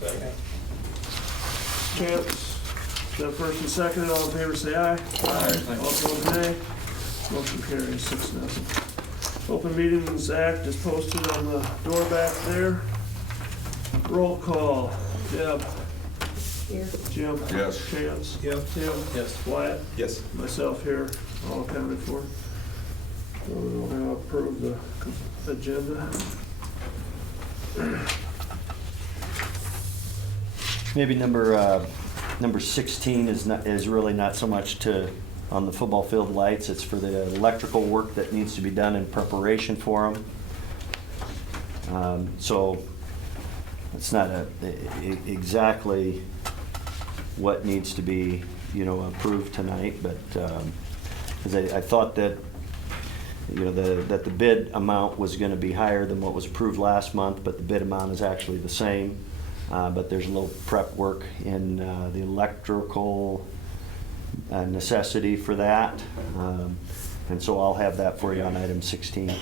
Second. Chance. Then first and second, all in favor say aye. Aye. All opposed nay. Motion carries 6-0. Open Meetings Act is posted on the door back there. Roll call. Deb. Here. Jim. Yes. Chance. Yep. Tim. Yes. Wyatt. Yes. Myself here, all accounted for. So we'll now approve the agenda. Maybe number 16 is really not so much on the football field lights. It's for the electrical work that needs to be done in preparation for them. So it's not exactly what needs to be, approved tonight, but 'cause I thought that that the bid amount was going to be higher than what was approved last month, but the bid amount is actually the same. But there's a little prep work in the electrical necessity for that. And so I'll have that for you on item 16. Okay.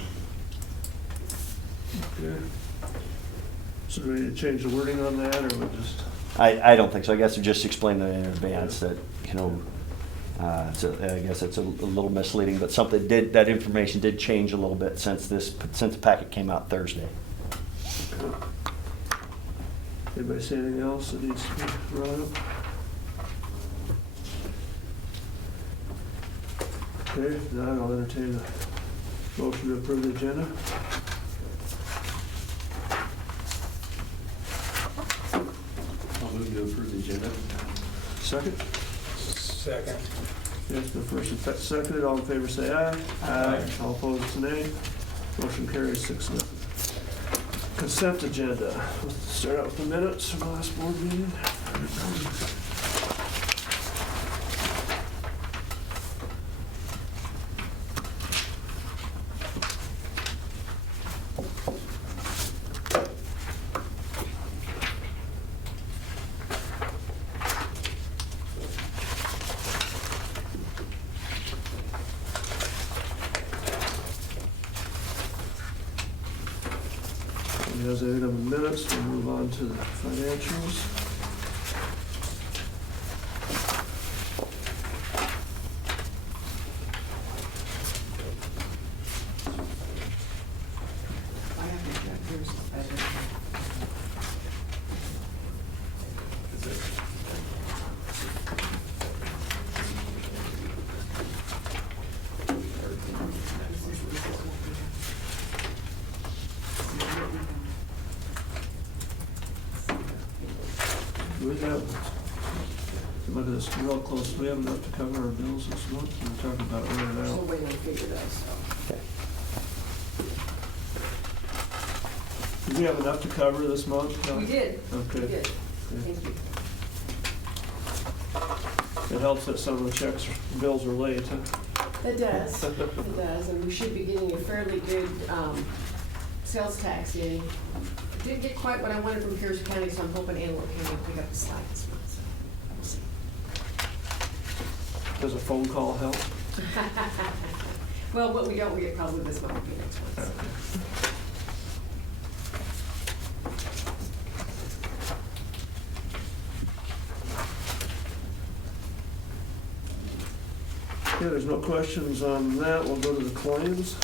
So do we need to change the wording on that, or we just? I don't think so. I guess I just explained that in advance that, so I guess it's a little misleading, but that information did change a little bit since the packet came out Thursday. Okay. Anybody see anything else that needs to be brought up? Okay, if not, I'll entertain a motion to approve the agenda. I'll move to approve the agenda. Second? Second. Yes, the first and seconded, all in favor say aye. Aye. All opposed nay. Motion carries 6-0. Consent agenda. Let's start out with the minutes from the last board meeting. As anything on the minutes, we'll move on to the financials. I have to check yours. We have, look at this real close, we have enough to cover our bills this month, we're talking about running Still out. waiting on figure those, so. Okay. Do we have enough to cover this month? We did. Okay. We did. Okay. Thank you. It helps that some of the checks, bills are late, huh? It does, it does, and we should be getting a fairly good sales tax in. Didn't get quite what I wanted from Pierce County, so I'm hoping Antelope County will pick up the slack this month, so we'll see. Does a phone call help? Well, what we don't, we get probably this month, will be next month. Okay, there's no questions on that, we'll go to the claims.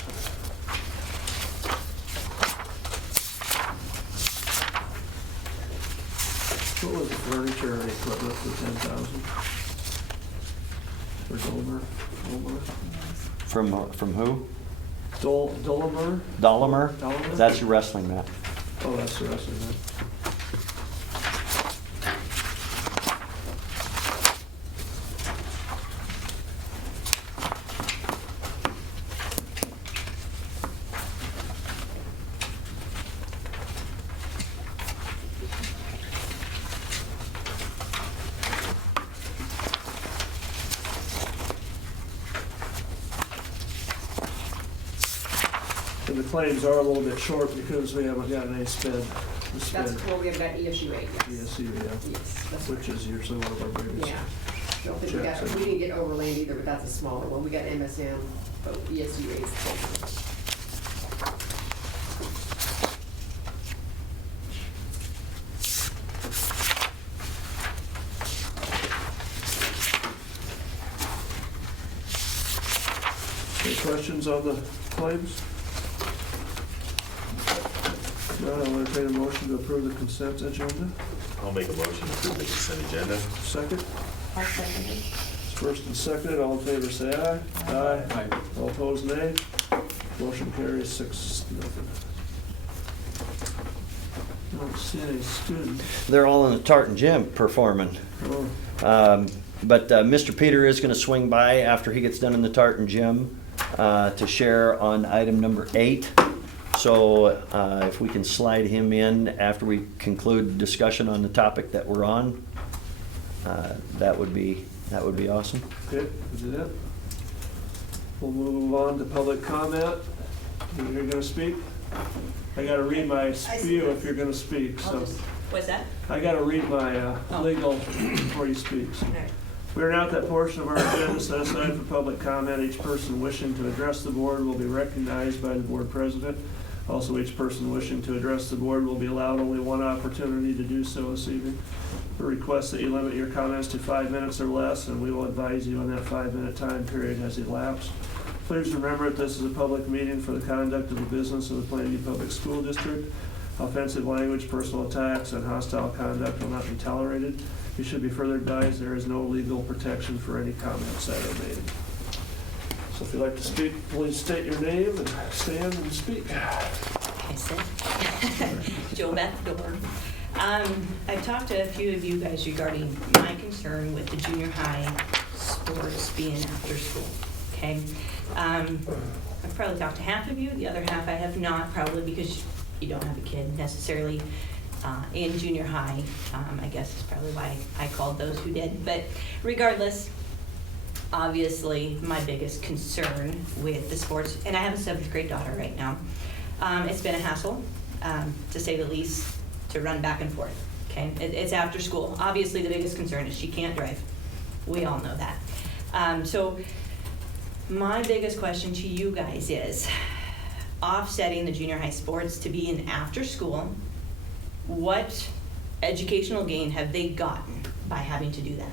What was the furniture and equipment for 10,000? For Dolomer? From who? Dolomer? Dolomer? Dolomer? That's your wrestling mat. Oh, that's the rest of it. And the claims are a little bit short because we haven't got any sped. That's where we have that ESU rate, yes. ESU, yeah, Yes, that's which is usually one of our biggest. Yeah. Don't think we got, checks. we didn't get Overland either, but that's a smaller one. We got MSM, but ESU rate is the big one. Questions on the claims? No, I'll entertain a motion to approve the consent agenda. I'll make a motion to approve the consent agenda. Second? I'll second it. First and second, all in favor say aye. Aye. Aye. All opposed, nay. Motion carries 6-0. Don't see any students. They're all in the Tartan Gym performing. Oh, But Mr. Peter is going to swing by after he gets done in the Tartan Gym to share on item number 8. So if we can slide him in after we conclude discussion on the topic that we're on, that would be awesome. okay, we'll do that. We'll move on to public comment. You're gonna speak? I gotta read my spew if you're gonna speak, so. What's that? I gotta read my legal before you speak. So. We are now at that portion of our agenda set aside for public comment. Each person wishing to address the board will be recognized by the board president. Also, each person wishing to address the board will be allowed only one opportunity to do so this evening. We request that you limit your comments to 5 minutes or less, and we will advise you when that 5-minute time period has elapsed. Please remember that this is a public meeting for the conduct of the business of the Plainview Public School District. Offensive language, personal attacks, and hostile conduct will not be tolerated. You should be further advised there is no legal protection for any comments that are made. So if you'd like to speak, please state your name and stand and speak. I said. Joe Beth Dorn. I've talked to a few of you guys regarding my concern with the junior high sports being after school, okay? I've probably talked to half of you, the other half I have not, probably because you don't have a kid necessarily in junior high. I guess is probably why I called those who did. But regardless, obviously my biggest concern with the sports, and I have a 7th grade daughter right now, it's been a hassle, to say the least, to run back and forth, okay? It's after school. Obviously the biggest concern is she can't drive. We all know that. So my biggest question to you guys is, offsetting the junior high sports to be in after school, what educational gain have they gotten by having to do that?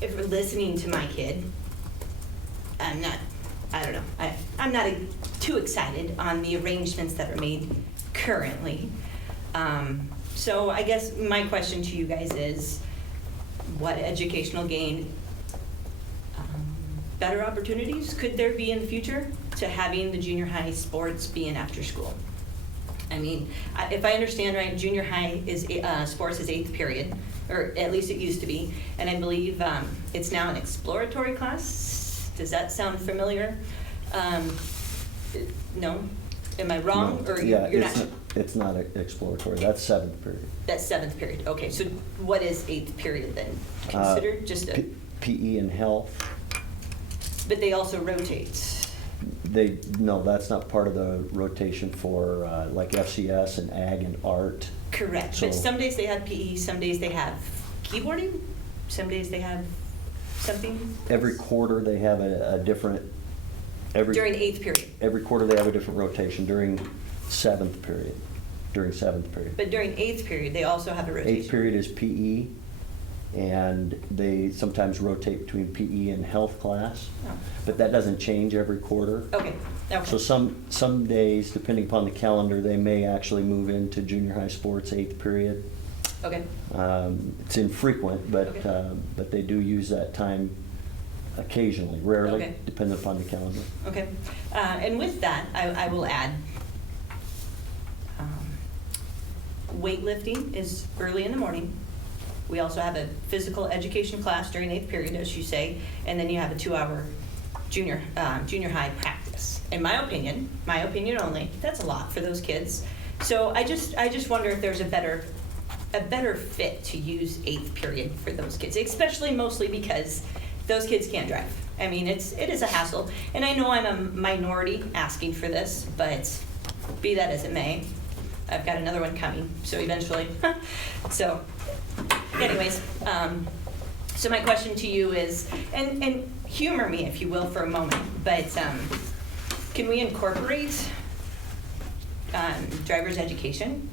If we're listening to my kid, I'm not too excited on the arrangements that are made currently. So I guess my question to you guys is, what educational gain, better opportunities could there be in the future to having the junior high sports being after school? I mean, if I understand right, junior high is sports is 8th period, or at least it used to be, and I believe it's now an exploratory class. Does that sound familiar? No? Am I wrong? No. Or Yeah, you're not? it's not exploratory. That's 7th period. That's 7th period. Okay, so what is 8th period then? Considered just a, PE and health. but they also rotate. No, that's not part of the rotation for like FCS and ag and art. Correct, but So- some days they have PE, some days they have keyboarding, some days they have something. Every quarter they have a different. During 8th period, Every quarter they have a different rotation during 7th period. During 7th period. but during 8th period, they also have a rotation. 8th period is PE, and they sometimes rotate between PE and health class, Oh. but that doesn't change every quarter. Okay, okay. So some days, depending upon the calendar, they may actually move into junior high sports 8th period. Okay, It's infrequent, Okay. but they do use that time occasionally, rarely, Okay. depending upon the calendar. okay. And with that, I will add, weightlifting is early in the morning. We also have a physical education class during 8th period, as you say, and then you have a 2-hour junior high practice. In my opinion only, that's a lot for those kids. So I just wonder if there's a better fit to use 8th period for those kids, especially mostly because those kids can't drive. I mean, it is a hassle, and I know I'm a minority asking for this, but be that as it may, I've got another one coming, so eventually. So anyways, so my question to you is, and humor me if you will for a moment, but can we incorporate driver's education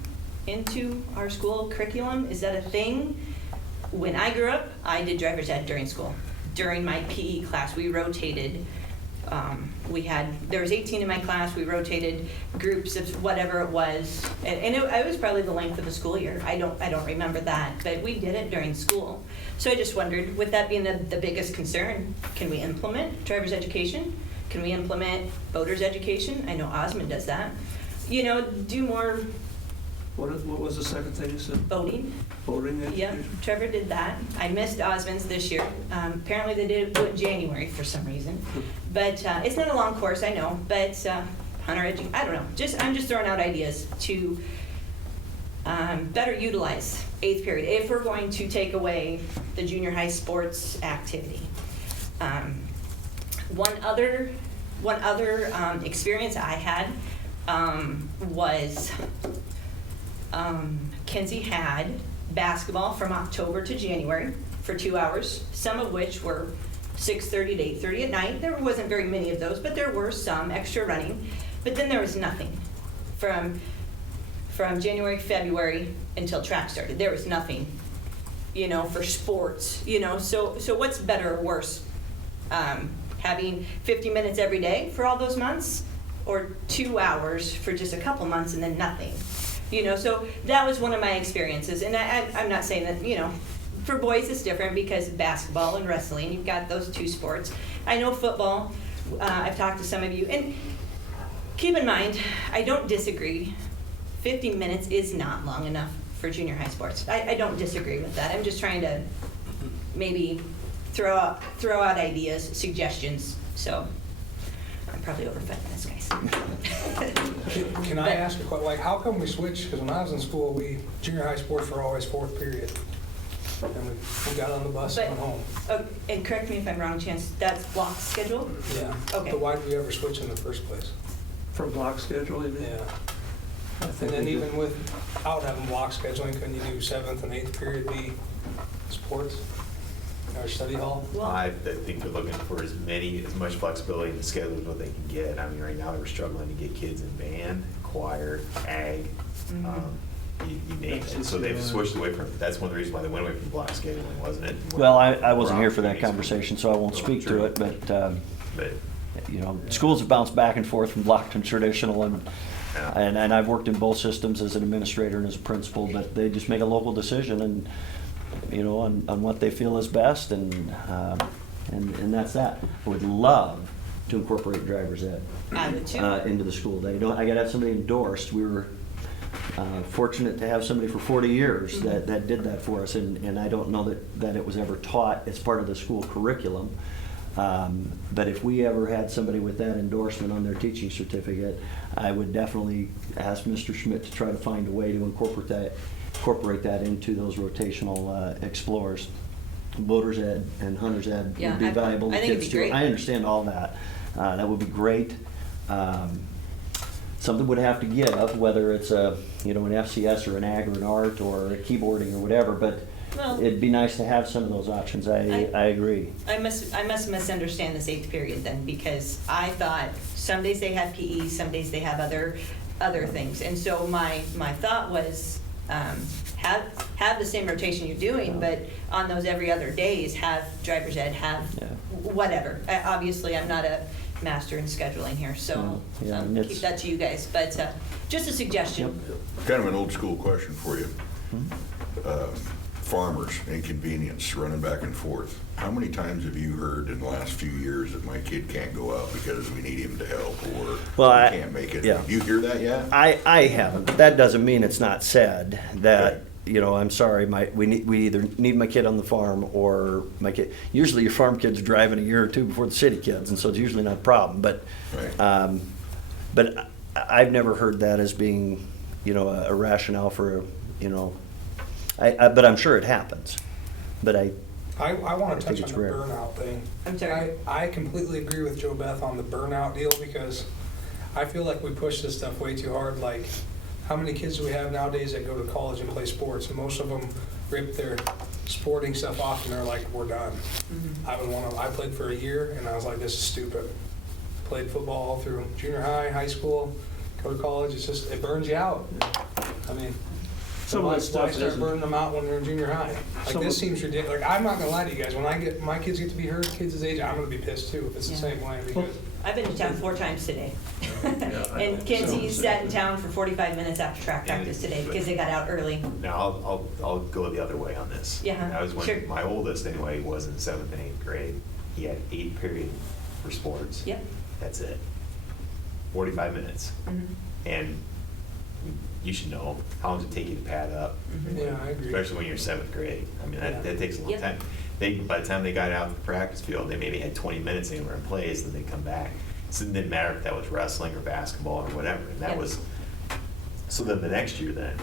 into our school curriculum? Is that a thing? When I grew up, I did driver's ed during school. During my PE class, we rotated There was 18 in my class, we rotated groups of whatever it was, and it was probably the length of the school year. I don't remember that, but we did it during school. So I just wondered, with that being the biggest concern, can we implement driver's education? Can we implement voter's education? I know Osmond does that. You know, do more What was the second thing you said? voting. Voting Yeah, education? Trevor did that. I missed Osmond's this year. Apparently they did it in January for some reason. But it's not a long course, I know, but I don't know. I'm just throwing out ideas to better utilize 8th period if we're going to take away the junior high sports activity. One other experience I had was Kenzie had basketball from October to January for 2 hours, some of which were 6:30 to 8:30 at night. There wasn't very many of those, but there were some extra running. But then there was nothing from January, February until track started. There was nothing, you know, for sports, you know. So what's better or worse? Having 50 minutes every day for all those months, or 2 hours for just a couple months and then nothing? You know, so that was one of my experiences. And I'm not saying that, you know, for boys it's different because basketball and wrestling, you've got those two sports. I know football, I've talked to some of you, and keep in mind, I don't disagree. 50 minutes is not long enough for junior high sports. I don't disagree with that. I'm just trying to maybe throw out ideas, suggestions. So I'm probably overfed this, guys. Can I ask a question? Like, how come we switched? Because when I was in school, junior high sports were always 4th period. And we got on the bus and went home. And correct me if I'm wrong, Chance, that's block schedule? Yeah. Okay. But why did we ever switch in the first place? From block schedule, you mean? Yeah. I And think then we did. even without having block scheduling, couldn't you do 7th and 8th period be sports? Or study hall? Well, I think they're looking for as much flexibility in the schedule as what they can get. I mean, right now, we're struggling to get kids in band, choir, ag, you name it. So they've switched away from, that's one of the reasons why they went away from block scheduling, wasn't it? Well, I wasn't here for that conversation, so I won't speak to it, but, But, you know, schools have bounced back and forth from block to traditional, and I've worked in both systems as an administrator and as a principal, but they just make a local decision and, you know, on what they feel is best, and that's that. I would love to incorporate driver's ed I would too. into the school day. I gotta have somebody endorsed. We were fortunate to have somebody for 40 years that did that for us, and I don't know that it was ever taught as part of the school curriculum. But if we ever had somebody with that endorsement on their teaching certificate, I would definitely ask Mr. Schmidt to try to find a way to incorporate that into those rotational explorers. Voters ed and hunters ed Yeah, would be valuable to I think it'd kids be too. great. I understand all that. That would be great. Something would have to give, whether it's an FCS or an ag or an art or a keyboarding or whatever, but Well, it'd be nice to have some of those options. I agree. I must misunderstand this 8th period then, because I thought some days they have PE, some days they have other things. And so my thought was, have the same rotation you're doing, but on those every other days, have driver's ed, have whatever. Obviously, I'm not a master in scheduling here, so Yeah, I'll and keep it's- that to you guys. But just a suggestion. Kind of an old school question for you. Farmers, inconvenience, running back and forth. How many times have you heard in the last few years that my kid can't go out because we need him to help, or Well, we can't make it? yeah. Do you hear that yet? I haven't. That doesn't mean it's not said that, I'm sorry, we either need my kid on the farm or my kid. Usually your farm kid's driving a year or two before the city kids, and so it's usually not a problem. But, Right. but I've never heard that as being, a rationale for, but I'm sure it happens. But I want to think touch it's on the rare. burnout thing. I'm sorry. I completely agree with Joe Beth on the burnout deal, because I feel like we push this stuff way too hard. Like, how many kids do we have nowadays that go to college and play sports? And most of them rip their sporting stuff off and they're like, we're done. I played for a year and I was like, this is stupid. Played football all through junior high, high school, go to college. It burns you out. I mean, Some of Why that stuff start isn't. burning them out when they're in junior high? Like, Some this of- seems ridiculous. Like, I'm not gonna lie to you guys, when my kids get to be her kids' age, I'm gonna be pissed too, if it's the Yeah. same way, because I've been to town 4 times today. I know. And Kenzie So- sat in town for 45 minutes after track practice today because they got out early. Now, I'll go the other way on this. Yeah, That was sure. when my oldest, anyway, was in 7th and 8th grade. He had 8 period for sports. Yep. That's it. 45 minutes. Mhm. And you should know, how long does it take you to pad up? Mhm. yeah, I agree. Especially when you're 7th grade. I mean, Yeah. that takes a long Yep. time. By the time they got out to the practice field, they maybe had 20 minutes they were in place, then they'd come back. So it didn't matter if that was wrestling or basketball or whatever. And that Yep. was, so then the next year then,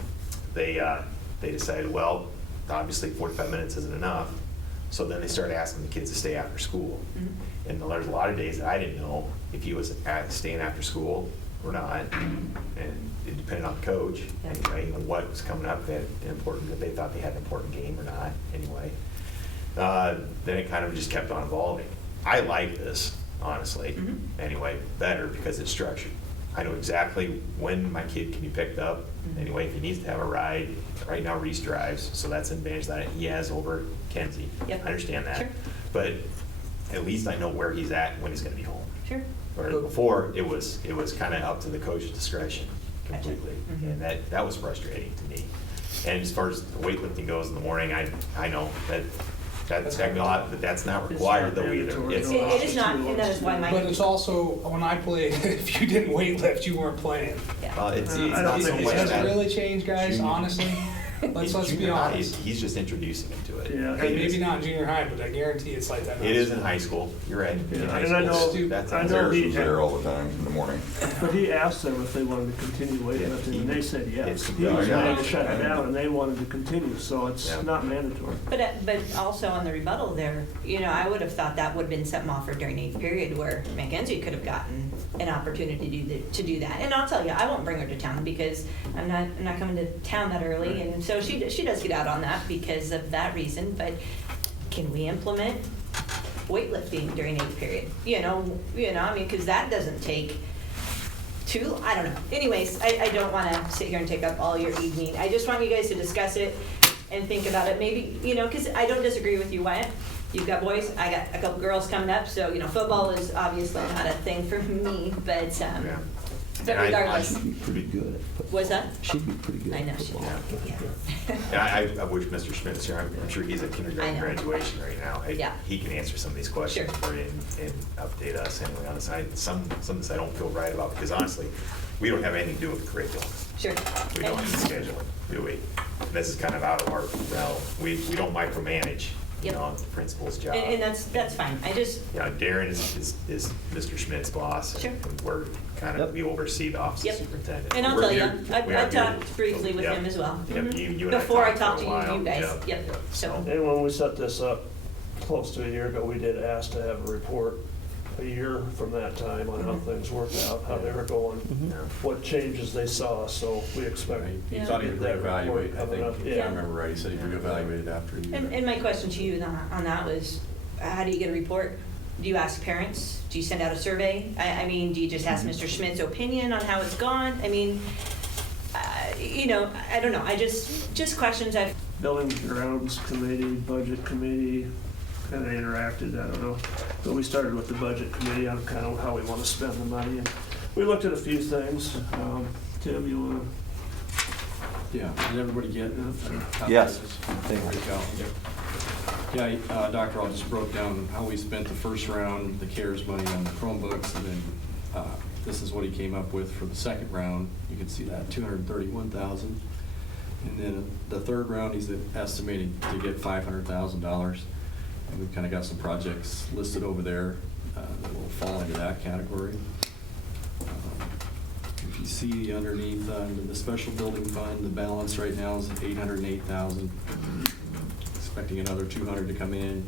they decided, well, obviously 45 minutes isn't enough. So then they started asking the kids to stay after school. Mhm. And there's a lot of days that I didn't know if he was staying after school or not. And it depended on the coach, Yeah. anyway, and what was coming up that they thought they had an important game or not, anyway. Then it kind of just kept on evolving. I like this, honestly, Mhm. anyway, better because it's structured. I know exactly when my kid can be picked up. Mhm. Anyway, if he needs to have a ride, right now Reese drives, so that's an advantage that he has over Kenzie. Yep. I understand that. Sure. But at least I know where he's at when he's gonna be home. Sure. Whereas before, it was kind of up to the coach's discretion Gotcha. completely. Mhm. And that was frustrating to me. And as far as the weightlifting goes in the morning, I know that's not required though either. mandatory. It's It is not, and that is why my. But it's also, when I played, if you didn't weight lift, you weren't playing. Yeah. It's I don't not so think much Has it that. really changed, guys, Junior- honestly? Let's be Junior high, honest. He's just introducing him to it. Yeah. Okay, It maybe is- not in junior high, but I guarantee it's like that. in It high is school. in high school, you're right. In Yeah, high and I school, know- that's- I know Theirs he- was there all the time in the morning. But he asked them if they wanted to continue weightlifting, and they said yes. It's- He was yeah. ready to shut it down, and they wanted to continue, so it's Yeah. not mandatory. But also on the rebuttal there, I would have thought that would have been something offered during 8th period where Mackenzie could have gotten an opportunity to do that. And I'll tell you, I won't bring her to town because I'm not coming to town that early. And so she does get out on that because of that reason. But can we implement weightlifting during 8th period? I mean, because that doesn't take I don't know. Anyways, I don't want to sit here and take up all your evening. I just want you guys to discuss it and think about it. Maybe, because I don't disagree with you, Wyatt. You've got boys, I got a couple girls coming up, so, football is obviously not a thing for me, but, Yeah. but And I- regardless. She'd be pretty good at football. What's that? She'd be pretty good I at know she football. yeah. And I wish Mr. Schmidt's here, I'm sure he's at I kindergarten know. graduation right now. Yeah. He can answer some of these questions Sure. for you and update us anyway on this. Some of this I don't feel right about, because honestly, we don't have anything to do with the curriculum. Sure. We don't And- have the schedule, do we? And this is kind of out of our realm. We don't micromanage, Yep. the principal's job. And that's fine. I just, Darren is Mr. Schmidt's boss. Sure. And we're kind of, Yep. we oversee the office of Yep. superintendent. and I'll We're tell you, here- we are I've here- talked briefly with Yep. him as well. Yep, Mhm. you and I Before I talked talked for to a while. you guys. Yep. Yep. So, And when we set this up close to a year ago, we did ask to have a report a year from that time on how things worked out, how they were going, Yeah. what changes they saw, so we expect. He Yeah. thought he would that report reevaluate, I coming up. think, if I Yeah. remember right, he said he'd reevaluate after a year. and my question to you on that was, how do you get a report? Do you ask parents? Do you send out a survey? I mean, do you just ask Mr. Schmidt's opinion on how it's gone? I mean, I don't know. I just questions I've. Building grounds committee, budget committee, kind of interacted, I don't know. But we started with the budget committee on kind of how we want to spend the money. And we looked at a few things. Tim, you want Yeah, did everybody get? Yes. There you go. Yeah, Dr. All just broke down how we spent the first round, the CARES money on the Chromebooks, and then this is what he came up with for the second round. You can see that, $231,000. And then the third round, he's estimating to get $500,000. And we've kind of got some projects listed over there that will fall into that category. If you see underneath the special building fund, the balance right now is at $808,000. Expecting another $200 to come in.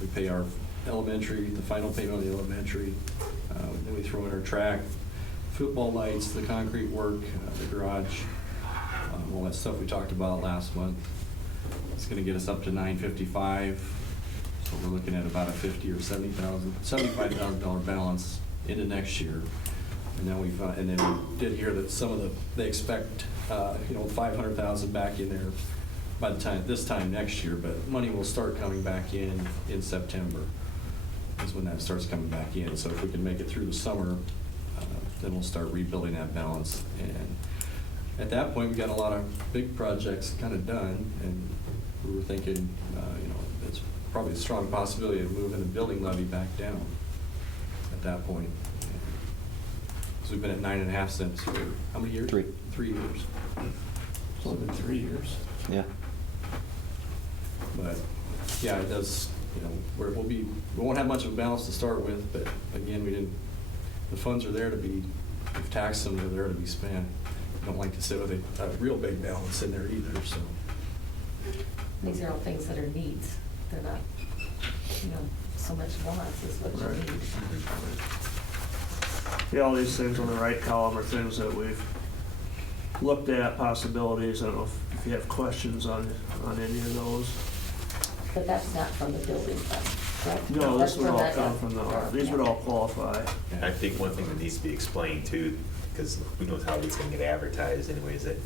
We pay our elementary, the final payment on the elementary. Then we throw in our track, football lights, the concrete work, the garage, all that stuff we talked about last month. It's going to get us up to $955. So we're looking at about a $50,000 or $75,000 balance into next year. And then and then we did hear that they expect, $500,000 back in there by this time next year, but money will start coming back in September, is when that starts coming back in. So if we can make it through the summer, then we'll start rebuilding that balance. And at that point, we got a lot of big projects kind of done, and we were thinking, it's probably a strong possibility of moving the building levy back down at that point. So we've been at 9.5 cents for how many years? 3. 3 years. It's only been 3 years. Yeah. But, yeah, it does, we won't have much of a balance to start with, but again, the funds are there to be, we've taxed them, they're there to be spent. We don't like to sit with a real big balance in there either, so. These are all things that are needs. They're not, so much wants is what Right. you need. Yeah, all these things on the right column are things that we've looked at, possibilities. I don't know if you have questions on any of those. But that's not from the building fund, correct? No, That's this would all that- come from these would all qualify. And I think one thing that needs to be explained too, because who knows how it's gonna get advertised anyways, that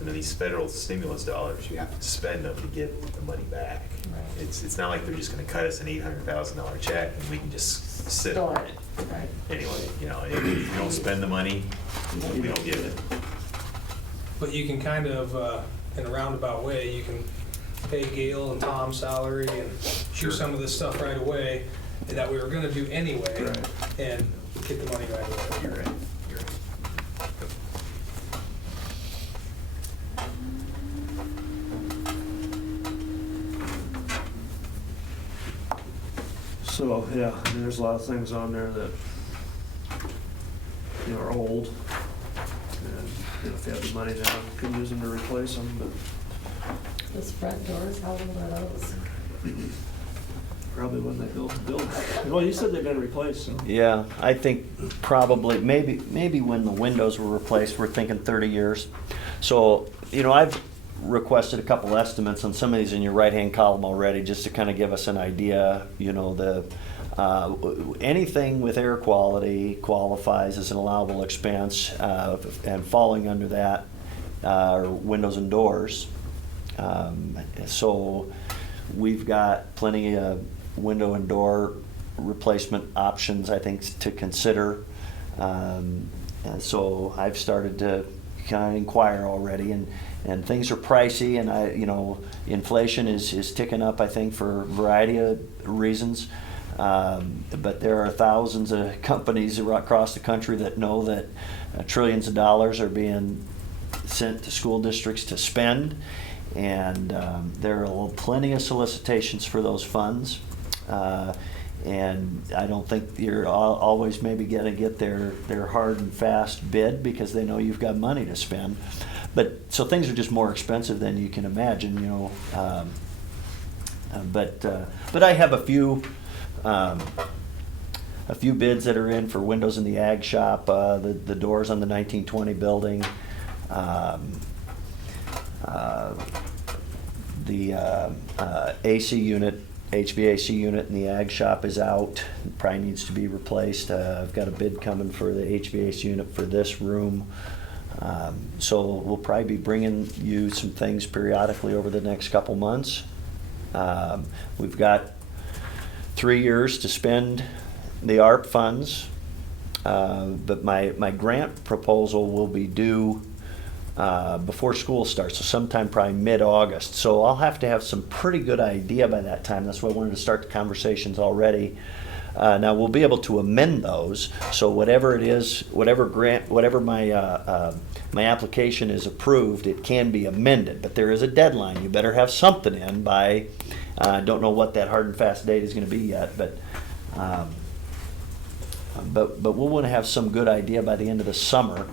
these federal stimulus dollars, you have to spend them to get the money back. Right. It's not like they're just gonna cut us an $800,000 check and we can just sit on Store it. it, right. Anyway, if you don't spend the money, we don't get it. But you can kind of, in a roundabout way, you can pay Gail and Tom's salary and Sure. do some of this stuff right away that we were gonna do anyway, Right. and get the money right away. You're right, you're right. So, yeah, I mean, there's a lot of things on there that, are old. And, if you have the money now, you can use them to replace them, but Those front doors, how old are those? probably when they built the building. Well, you said they've been replaced, so. Yeah, I think probably, maybe when the windows were replaced, we're thinking 30 years. So, I've requested a couple estimates on some of these in your right-hand column already, just to kind of give us an idea, anything with air quality qualifies as an allowable expense, and falling under that are windows and doors. So we've got plenty of window and door replacement options, I think, to consider. And so I've started to kind of inquire already, and things are pricey, and inflation is ticking up, I think, for a variety of reasons. But there are thousands of companies across the country that know that trillions of dollars are being sent to school districts to spend, and there are plenty of solicitations for those funds. And I don't think you're always maybe going to get their hard and fast bid, because they know you've got money to spend. But so things are just more expensive than you can imagine, But I have a few bids that are in for windows in the ag shop, the doors on the 1920 building, the AC unit, HVAC unit in the ag shop is out. It probably needs to be replaced. I've got a bid coming for the HVAC unit for this room. So we'll probably be bringing you some things periodically over the next couple months. We've got 3 years to spend the ARP funds, but my grant proposal will be due before school starts, so sometime probably mid-August. So I'll have to have some pretty good idea by that time. That's why I wanted to start the conversations already. Now we'll be able to amend those, so whatever it is, whatever my application is approved, it can be amended, but there is a deadline. You better have something in by, I don't know what that hard and fast date is going to be yet, but we'll want to have some good idea by the end of the summer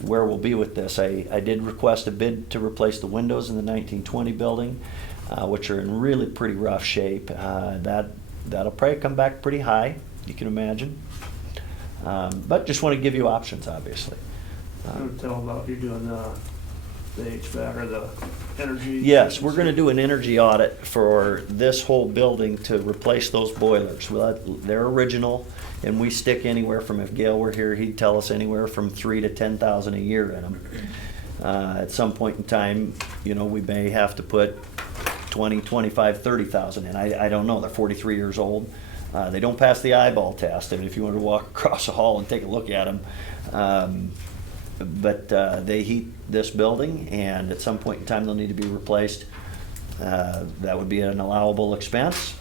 where we'll be with this. I did request a bid to replace the windows in the 1920 building, which are in really pretty rough shape. That'll probably come back pretty high, you can imagine. But just want to give you options, obviously. I'm gonna tell them about you doing the HVAC or the energy. Yes, we're going to do an energy audit for this whole building to replace those boilers. Well, they're original, and we stick anywhere from, if Gail were here, he'd tell us anywhere from 3,000 to 10,000 a year in them. At some point in time, you know, we may have to put 20, 25, 30,000 in. I don't know. They're 43 years old. They don't pass the eyeball test. I mean, if you want to walk across the hall and take a look at them, but they heat this building, and at some point in time, they'll need to be replaced. That would be an allowable expense.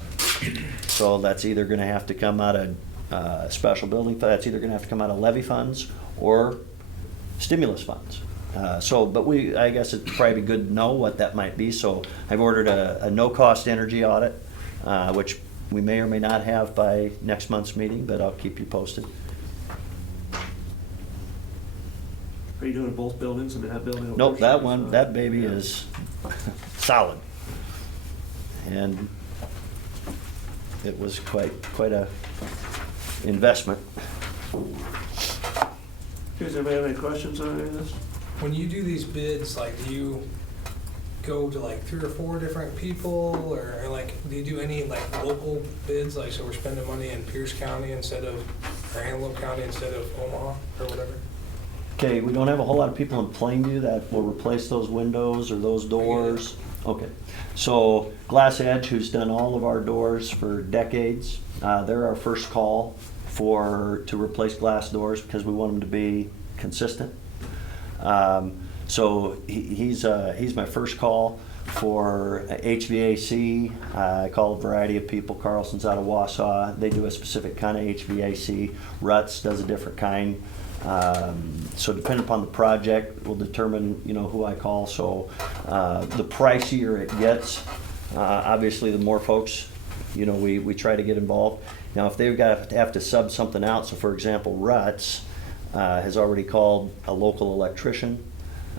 So that's either going to have to come out of special building. That's either going to have to come out of levy funds or stimulus funds. But I guess it'd probably be good to know what that might be. So I've ordered a no-cost energy audit, which we may or may not have by next month's meeting, but I'll keep you posted. Are you doing both buildings? I mean, that building? over Nope, there, that one, that baby is solid. And it was quite a investment. Does anybody have any questions on any of this? When you do these bids, like, do you go to like 3 or 4 different people, or like, do you do any like local bids, like, so we're spending money in Pierce County instead of, or Antelope County instead of Omaha, or whatever? Okay, we don't have a whole lot of people in Plainview that will replace those windows or those doors. Okay, so Glass Edge, who's done all of our doors for decades, they're our first call to replace glass doors because we want them to be consistent. So he's my first call for HVAC. I call a variety of people. Carlson's out of Wausau. They do a specific kind of HVAC. Ruts does a different kind. So depending upon the project, will determine, you know, who I call. So the pricier it gets, obviously the more folks, you know, we try to get involved. Now, if they've got to have to sub something out, so for example, Ruts has already called a local electrician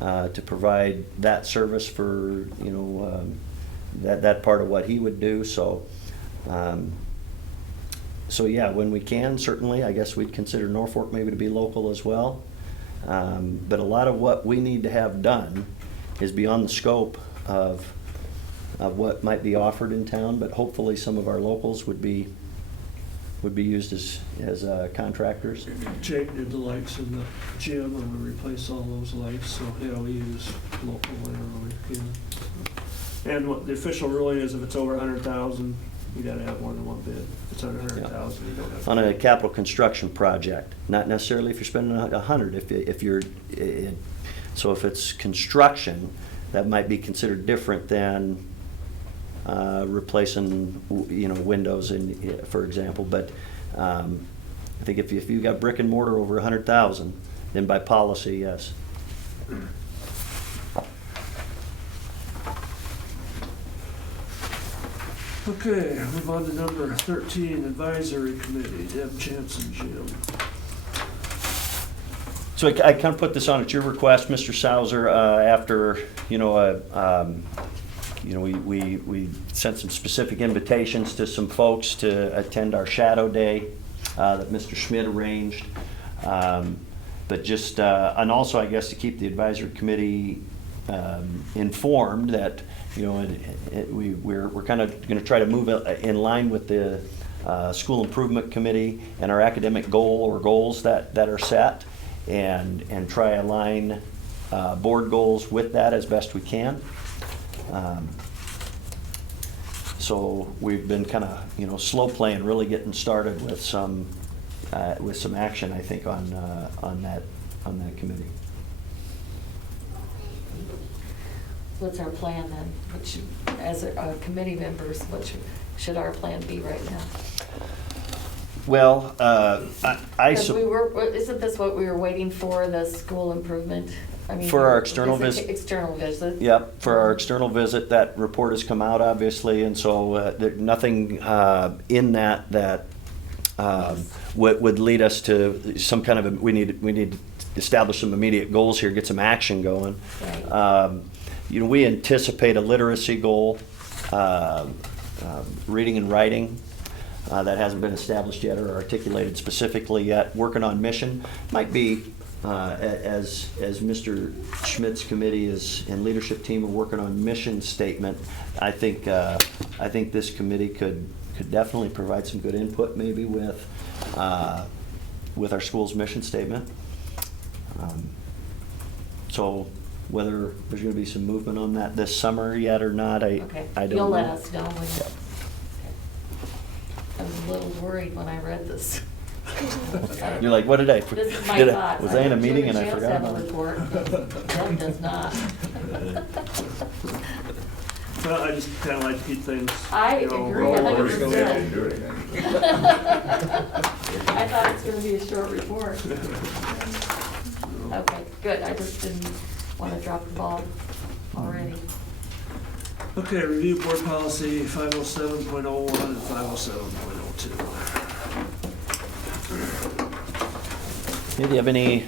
to provide that service for, you know, that part of what he would do. So yeah, when we can, certainly, I guess we'd consider Norfolk maybe to be local as well. But a lot of what we need to have done is beyond the scope of what might be offered in town, but hopefully some of our locals would be used as contractors. Jake did the lights in the gym, and we replaced all those lights, so yeah, we use local literally, yeah. And what the official ruling is, if it's over 100,000, you gotta have more than one bid. If it's under 100,000, you don't have. On a capital construction project, not necessarily if you're spending 100. So if it's construction, that might be considered different than replacing, you know, windows for example. But I think if you've got brick and mortar over 100,000, then by policy, yes. Okay, move on to number 13, Advisory Committee, Deb, Chance, and Jim. So I kind of put this on at your request, Mr. Sauser, after, you know, we sent some specific invitations to some folks to attend our Shadow Day that Mr. Schmidt arranged. But just, and also I guess to keep the advisory committee informed that, you know, we're kind of going to try to move in line with the school improvement committee and our academic goal or goals that are set, and try align board goals with that as best we can. So we've been kind of, you know, slow playing, really getting started with some action, I think, on that committee. What's our plan then? As committee members, what should our plan be right now? Well, Isn't this what we were waiting for, the school improvement? I mean, for our external visit. External visit. Yep, for our external visit, that report has come out, obviously, and so there's nothing in that would lead us to some kind of we need to establish some immediate goals here, get some action going. Right. You know, we anticipate a literacy goal, reading and writing. That hasn't been established yet or articulated specifically yet. Working on mission might be, as Mr. Schmidt's committee and leadership team are working on mission statement. I think this committee could could definitely provide some good input maybe with our school's mission statement. So whether there's gonna be some movement on that this summer yet or not, I don't know. Okay, you'll let us know when. Yep. I was a little worried when I read this. You're like, what did I? This is my did thoughts. Was I in a meeting and I Jim forgot has about a it? report. Jim does not. Well, I just kind of like to keep things. I you know, agree, rolling. 100%. Didn't do anything. I thought it was gonna be a short report. Okay, good, I just didn't wanna drop the ball already. Okay, review board policy 507.01 and 507.02. Do you have any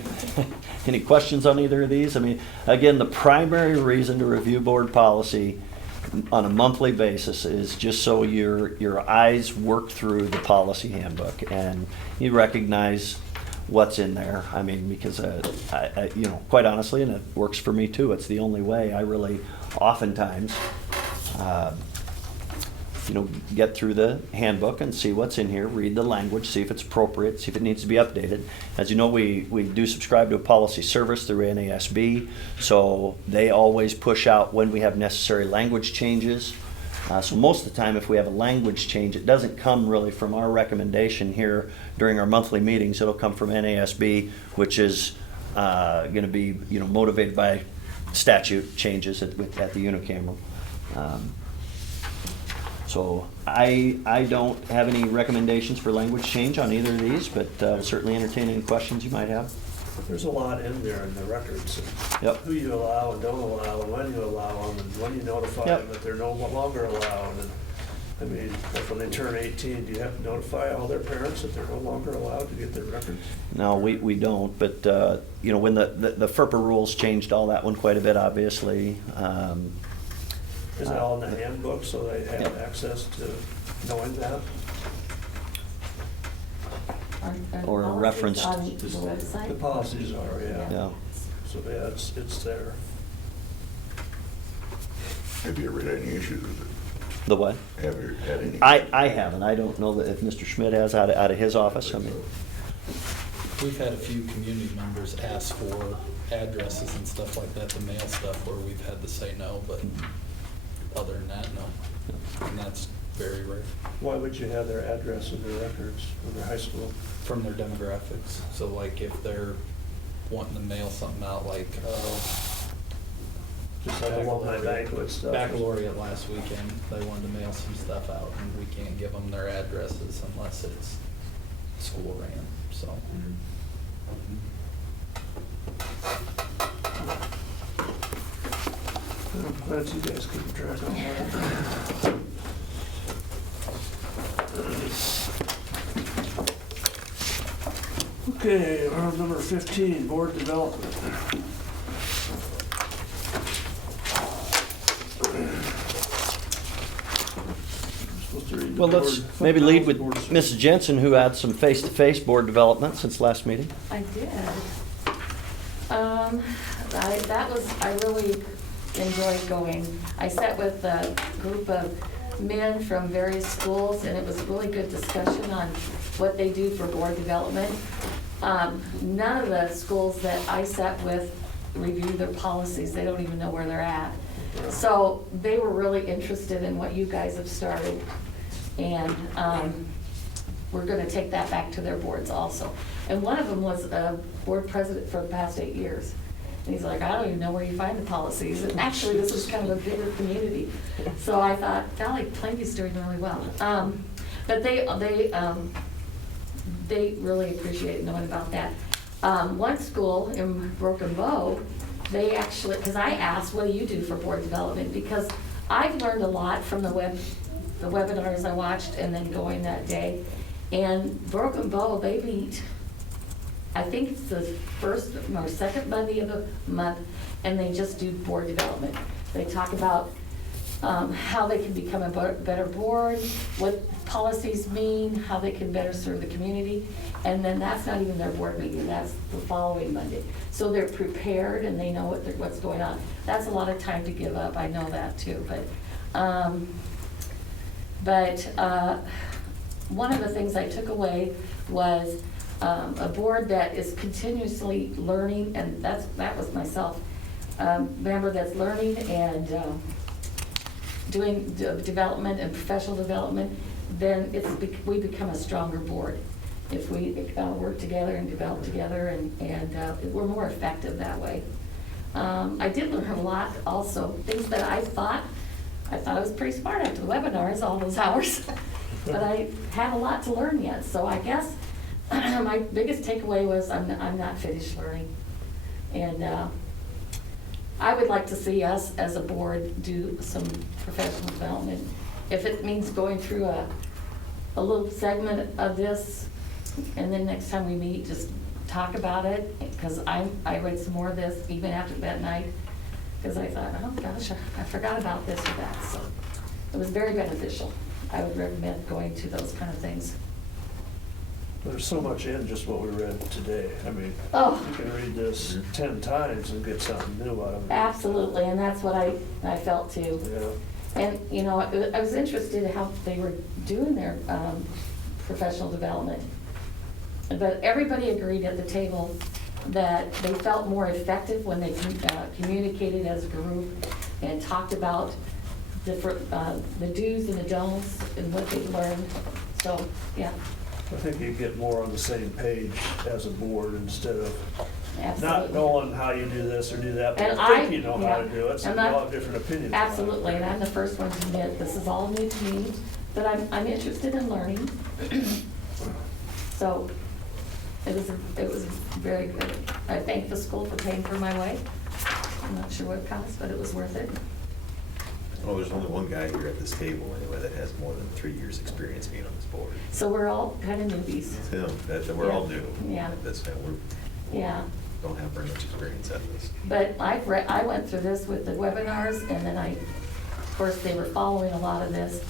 questions on either of these? I mean, again, the primary reason to review board policy on a monthly basis is just so your eyes work through the policy handbook and you recognize what's in there. I mean, because I quite honestly, and it works for me too, it's the only way I really oftentimes get through the handbook and see what's in here, read the language, see if it's appropriate, see if it needs to be updated. As you know, we do subscribe to a policy service through NASB, so they always push out when we have necessary language changes. So most of the time, if we have a language change, it doesn't come really from our recommendation here during our monthly meetings. It'll come from NASB, which is going to be motivated by statute changes at the unicameral. So I don't have any recommendations for language change on either of these, but I'll certainly entertain any questions you might have. There's a lot in there in the records. Yep. Who you allow and don't allow, and when you allow them, and when you notify Yep. them that they're no longer allowed. And I mean, like when they turn 18, do you have to notify all their parents that they're no longer allowed to get their records? No, we don't, but when the FERPA rules changed all that one quite a bit, obviously. Is it all in the handbook so they have Yep. access to knowing that? Are Or policies referenced. on the website? The policies are, yeah. Yeah. So yeah, it's there. Have you ever had any issues with it? The what? Have you had any? I haven't. I don't know that if Mr. Schmidt has out of his office. I mean, We've had a few community members ask for addresses and stuff like that, the mail stuff, where we've had to say no, but other than that, no. And that's very rare Why would you have their address in their records in their high school? from their demographics. So like if they're wanting to mail something out, like, Just like alumni banquet stuff. baccalaureate last weekend, they wanted to mail some stuff out, and we can't give them their addresses unless it's school ran, so. I'm glad you guys keep track of that. Okay, we're on number 15, board development. Supposed to read the well, let's board- maybe lead with board- Mrs. Jensen, who had some face-to-face board development since last meeting. I did. I really enjoyed going. I sat with a group of men from various schools, and it was a really good discussion on what they do for board development. None of the schools that I sat with review their policies. They don't even know where they're at. So they were really interested in what you guys have started. And we're gonna take that back to their boards also. And one of them was a board president for the past 8 years. And he's like, I don't even know where you find the policies. And actually, this is kind of a bigger community. So I thought, golly, Plainview's doing really well. But they really appreciate knowing about that. One school in Broken Bow, they actually, because I asked, what do you do for board development? Because I've learned a lot from the webinars I watched and then going that day. And Broken Bow, they meet, I think it's the first or second Monday of the month, and they just do board development. They talk about how they can become a better board, what policies mean, how they can better serve the community. And then that's not even their board meeting, that's the following Monday. So they're prepared and they know what's going on. That's a lot of time to give up, I know that too, but But one of the things I took away was a board that is continuously learning, and that was myself, member that's learning and doing development and professional development, then we become a stronger board. If we work together and develop together, and we're more effective that way. I did learn a lot also, things that I thought I was pretty smart after the webinars, all those hours, but I have a lot to learn yet. So I guess my biggest takeaway was I'm not finished learning. And I would like to see us as a board do some professional development. If it means going through a little segment of this, and then next time we meet, just talk about it, because I read some more of this even after that night, because I thought, oh gosh, I forgot about this or that. So it was very beneficial. I would recommend going to those kind of things. There's so much in just what we read today. I mean, Oh. you can read this 10 times and get something new out of it. Absolutely, and that's what I felt too. Yeah. And, you know, I was interested in how they were doing their professional development. But everybody agreed at the table that they felt more effective when they communicated as a group and talked about different, the do's and the don'ts and what they learned. So, yeah. I think you get more on the same page as a board instead of not Absolutely. knowing how you do this or do that, but And I think you know how to yeah. do it, so And we all that- have different opinions. about it. Absolutely, and I'm the first one to admit, this is all new to me, but I'm interested in learning. So, it was very good. I thank the school for paying for my way. I'm not sure what it cost, but it was worth it. Well, there's only one guy here at this table anyway that has more than 3 years' experience being on this board. So we're all kind of newbies. It's him, we're all new. Yeah. That's, we Yeah. don't have very much experience at this. But I went through this with the webinars, and then of course, they were following a lot of this,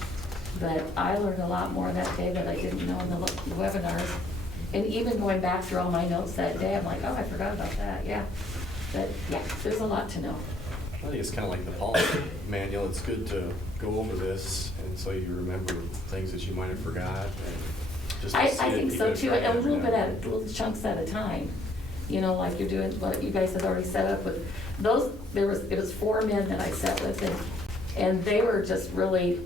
but I learned a lot more that day that I didn't know in the webinars. And even going back through all my notes that day, I'm like, oh, I forgot about that, yeah. But, yeah, there's a lot to know. I think it's kind of like the policy manual. It's good to go over this, and so you remember things that you might have forgot, and just to I see it, think you so gotta too, try and a every little now bit and at, then. little chunks at a time. You know, like you're doing, what you guys had already set up with, those, it was 4 men that I sat with, and they were just really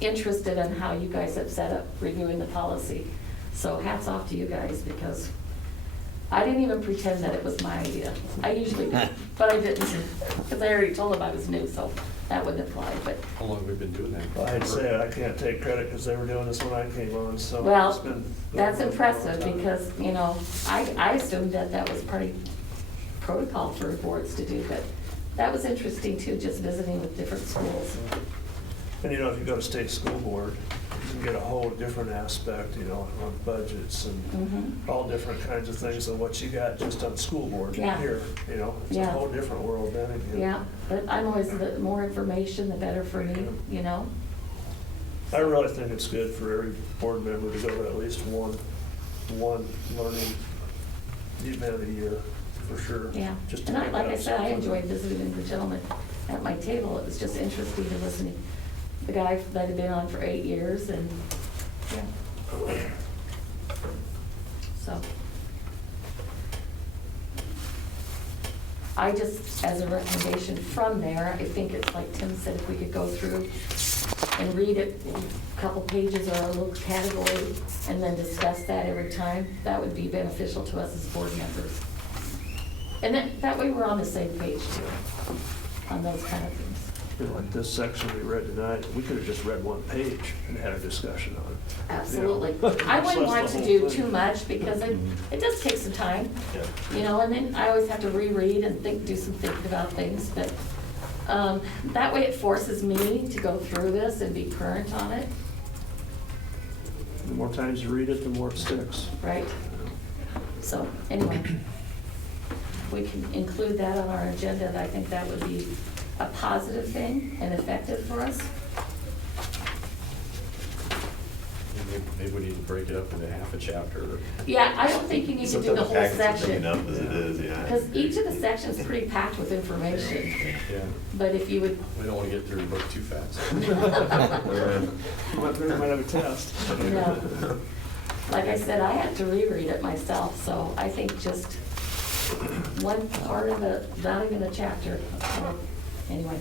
interested in how you guys have set up reviewing the policy. So hats off to you guys, because I didn't even pretend that it was my idea. I usually do, but I didn't, because I already told them I was new, so that wouldn't apply, but. How long have we been doing that? Well, I'd say I can't take credit because they were doing this when I came on, so. it's Well, been that's going on for a long impressive, time. because, you know, I assumed that was pretty protocol for boards to do, but that was interesting too, just visiting with different schools. And you know, if you go to state school board, you can get a whole different aspect, you know, on budgets and Mhm. all different kinds of things than what you got just on school board Yeah. here, you know? It's a Yeah. whole different world then again. Yeah, but I'm always, the more information, the better for me, you know? I really think it's good for every board member to go to at least one learning event a year, for sure. Yeah, Just to and pick like I up said, I something. enjoyed visiting the gentleman at my table. It was just interesting to listen to the guy that had been on for 8 years, and, yeah. So. I just, as a recommendation from there, I think it's like Tim said, if we could go through and read it, a couple pages or a little category, and then discuss that every time, that would be beneficial to us as board members. And that way we're on the same page too, on those kind of things. You know, like this section we read tonight, we could have just read one page and had a discussion on it. Absolutely. You know? I wouldn't So want that's to the do whole too thing. much, because it does take some time, Yeah. you know, and then I always have to reread and do some thinking about things, but that way it forces me to go through this and be current on it, The more times you read it, the more it sticks. right? So, anyway, we can include that on our agenda, and I think that would be a positive thing and effective for us. Maybe we need to break it up into half a chapter. Yeah, I don't think you need to do Sometimes the whole packets are big section. enough as it is, yeah. Because each of the sections is pretty packed with information. Yeah, But if you would, we don't want to get through the book too fast. Might have a test. no. Like I said, I had to reread it myself, so I think just one part of it, not even a chapter. So, anyway.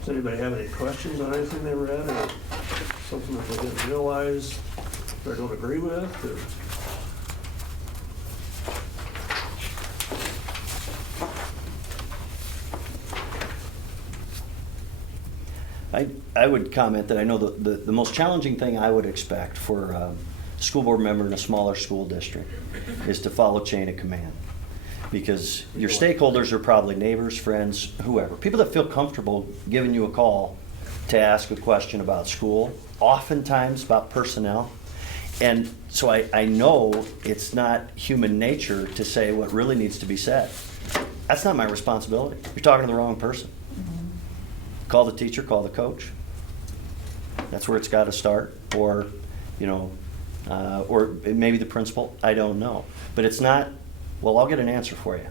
Does anybody have any questions on anything they read, or something that they didn't realize, or don't agree with, or? I would comment that I know the most challenging thing I would expect for a school board member in a smaller school district is to follow chain of command. Because your stakeholders are probably neighbors, friends, whoever. People that feel comfortable giving you a call to ask a question about school, oftentimes about personnel. And so I know it's not human nature to say what really needs to be said. That's not my responsibility. You're talking to the wrong person. Call the teacher, call the coach. That's where it's got to start, or, you know, or maybe the principal. I don't know, but it's not. Well, I'll get an answer for you.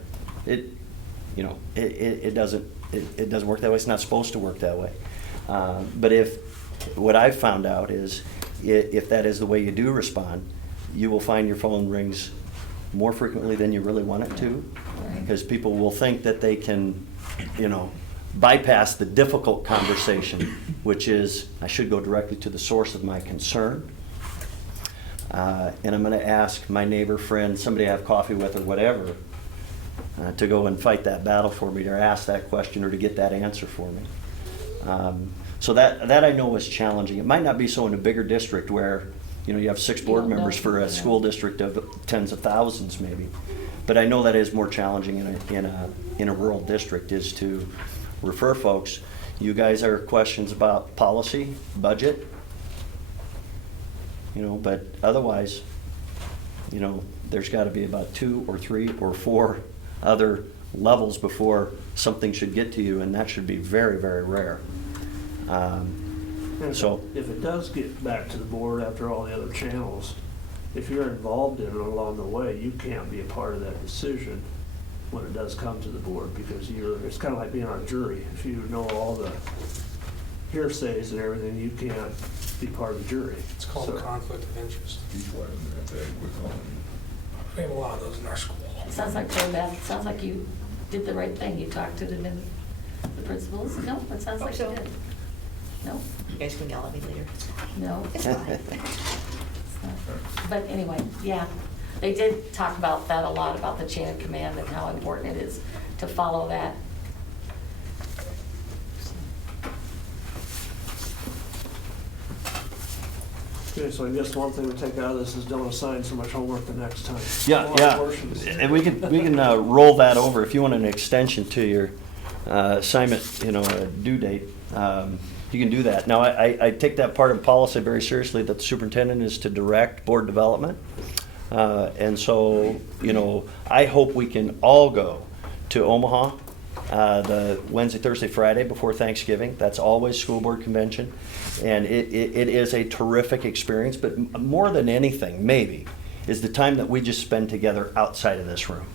It doesn't work that way. It's not supposed to work that way. But if what I've found out is, if that is the way you do respond, you will find your phone rings more frequently than you really want it to, because people will think that they can, bypass the difficult conversation, which is, I should go directly to the source of my concern. And I'm going to ask my neighbor, friend, somebody I have coffee with or whatever, to go and fight that battle for me, or ask that question, or to get that answer for me. So that I know is challenging. It might not be so in a bigger district where, you have 6 board members for a school district of tens of thousands maybe. But I know that is more challenging in a rural district, is to refer folks. You guys are questions about policy, budget, but otherwise, there's got to be about 2 or 3 or 4 other levels before something should get to you, and that should be very, very rare. So if it does get back to the board after all the other channels, if you're involved in it along the way, you can't be a part of that decision when it does come to the board, because it's kind of like being on a jury. If you know all the hearsays and everything, you can't be part of the jury. It's called a conflict of interest. He's writing that quick on. We have a lot of those in our school. Sounds like Joe Beth, sounds like you did the right thing. You talked to the principals? No, it sounds like you so. did. No? You guys can yell at me later. No? It's fine. But anyway, yeah, they did talk about that a lot, about the chain of command and how important it is to follow that. Okay, so I guess one thing to take out of this is don't assign so much homework the next time. yeah, Portions. and we can roll that over if you want an extension to your assignment, due date. You can do that. Now, I take that part of policy very seriously, that the superintendent is to direct board development. And so, I hope we can all go to Omaha the Wednesday, Thursday, Friday before Thanksgiving. That's always school board convention. And it is a terrific experience, but more than anything, maybe, is the time that we just spend together outside of this room.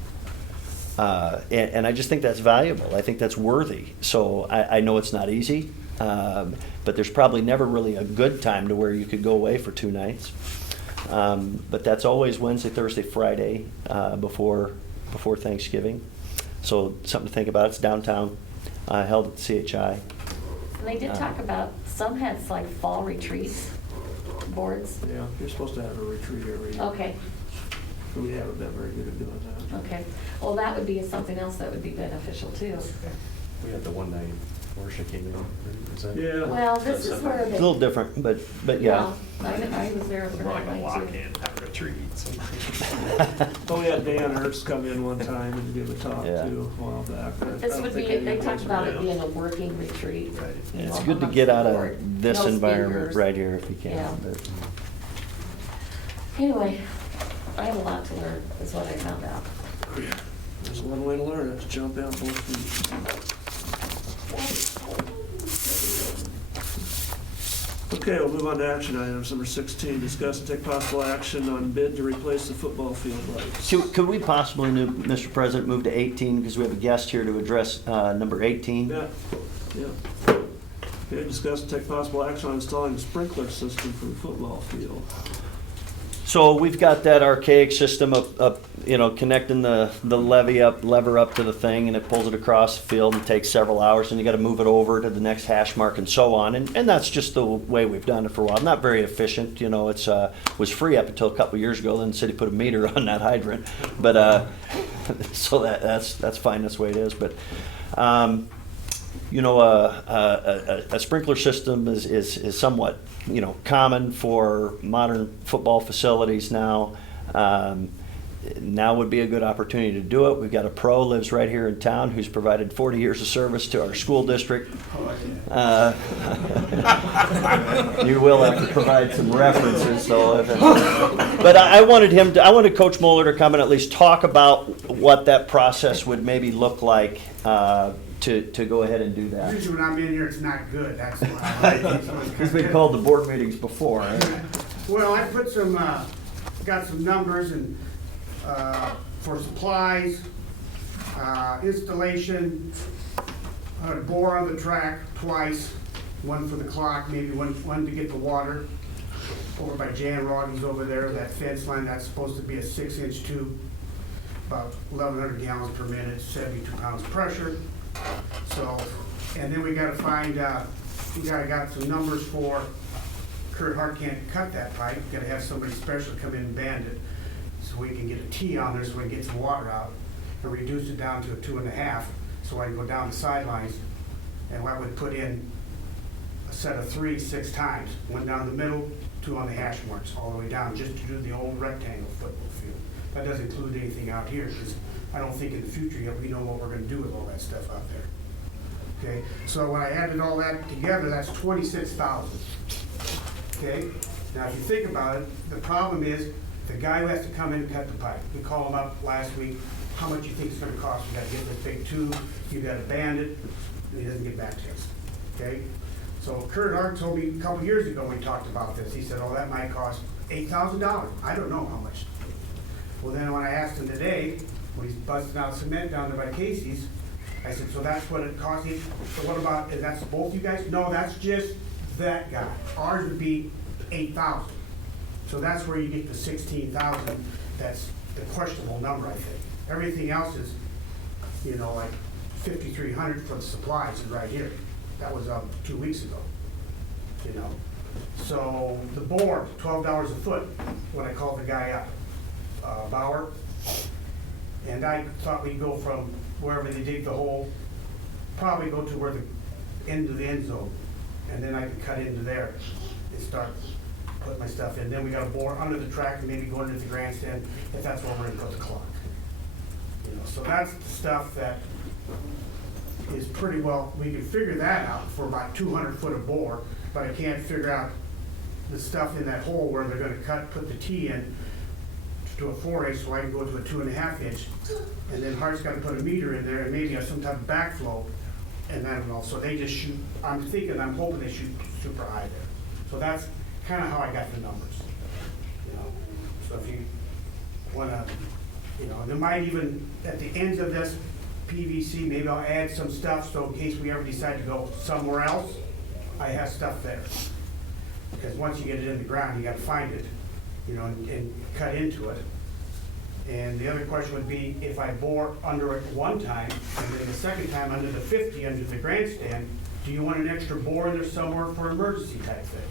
And I just think that's valuable. I think that's worthy. So I know it's not easy, but there's probably never really a good time to where you could go away for 2 nights. But that's always Wednesday, Thursday, Friday before Thanksgiving. So something to think about. It's downtown, held at the CHI. And they did talk about, some had like fall retreats, boards. Yeah, you're supposed to have a retreat every year. Okay, We haven't been very good at doing that. okay. Well, that would be something else that would be beneficial too. We had the one night Marcia came in. Is that? Yeah. Well, this is where It's they. a little different, but yeah. Well, I was there for More that like a night walk-in, too. have a retreat. Oh, we had Dan Ernst come in one time and give a talk Yeah. too a while back. I This don't would think be, they anybody's talked about it around. being a working retreat. Right. you It's know, good to amongst get the out board. of this No environment speakers. right here if you can. Yeah. But- Anyway, I have a lot to learn, is what I found out. There's one way to learn it, to jump out both feet. Okay, we'll move on to action items. Number 16, discuss and take possible action on bid to replace the football field lights. Could we possibly, Mr. President, move to 18, because we have a guest here to address number 18? Yeah, yeah. Okay, discuss and take possible action on installing a sprinkler system for the football field. So we've got that archaic system of connecting the lever up to the thing, and it pulls it across the field and takes several hours, and you gotta move it over to the next hash mark and so on. And that's just the way we've done it for a while. Not very efficient, it's, was free up until a couple of years ago, then the city put a meter on that hydrant. But, so that's fine, that's the way it is. But, a sprinkler system is somewhat, common for modern football facilities now. Now would be a good opportunity to do it. We've got a pro lives right here in town who's provided 40 years of service to our school district. You will have to provide some references, though. But I wanted Coach Moeller to come and at least talk about what that process would maybe look like to go ahead and do that. Usually when I'm in here, it's not good, that's why. He's been called to board meetings before, right? Well, I put some, got some numbers and, for supplies, installation, a bore on the track twice, one for the clock, maybe one to get the water. Over by Jan Rodney's over there, that fence line, that's supposed to be a 6-inch tube, about 1,100 gallons per minute, 72 pounds pressure. So, and then we gotta find, got some numbers for, Kurt Hart can't cut that pipe, gotta have somebody special come in and band it, so we can get a T on there so we can get some water out, and reduce it down to a 2.5, so I can go down the sidelines, and I would put in a set of 3 6 times, one down the middle, 2 on the hash marks, all the way down, just to do the old rectangle football field. That doesn't include anything out here, because I don't think in the future yet we know what we're gonna do with all that stuff out there. Okay, so when I added all that together, that's 26,000. Okay, now if you think about it, the problem is the guy who has to come in and cut the pipe. We called him up last week. How much you think it's gonna cost? You gotta get this big tube, you gotta band it, and he doesn't get back to us. Okay, so Kurt Hart told me a couple years ago when we talked about this. He said, "Oh, that might cost $8,000." I don't know how much. Well, then when I asked him today, when he's busting out cement down there by Casey's, I said, "So that's what it costs you? So what about, is that both you guys?" "No, that's just that guy. Ours would be 8,000. So that's where you get the 16,000. That's the questionable number, I think. Everything else is, like 5,300 for the supplies is right here. That was 2 weeks ago. So the board, $12 a foot. When I called the guy up, Bauer. And I thought we'd go from wherever they dig the hole, probably go to where the end of the end zone. And then I could cut into there and start putting my stuff in. Then we got a bore under the track and maybe go into the grandstand if that's where we're gonna put the clock. So that's the stuff that is pretty well, we can figure that out for about 200 foot of bore, but I can't figure out the stuff in that hole where they're gonna put the T in to a 4-inch, so I can go to a 2.5-inch, and then Hart's got to put a meter in there and maybe some type of backflow, and I don't know. So they just shoot. I'm hoping they shoot super high there. So that's kind of how I got the numbers. So if you want to, there might even at the ends of this PVC, maybe I'll add some stuff so in case we ever decide to go somewhere else, I have stuff there. Because once you get it in the ground, you got to find it. And cut into it. And the other question would be, if I bore under it one time, and then the second time under the 50, under the grandstand, do you want an extra bore in there somewhere for emergency type thing?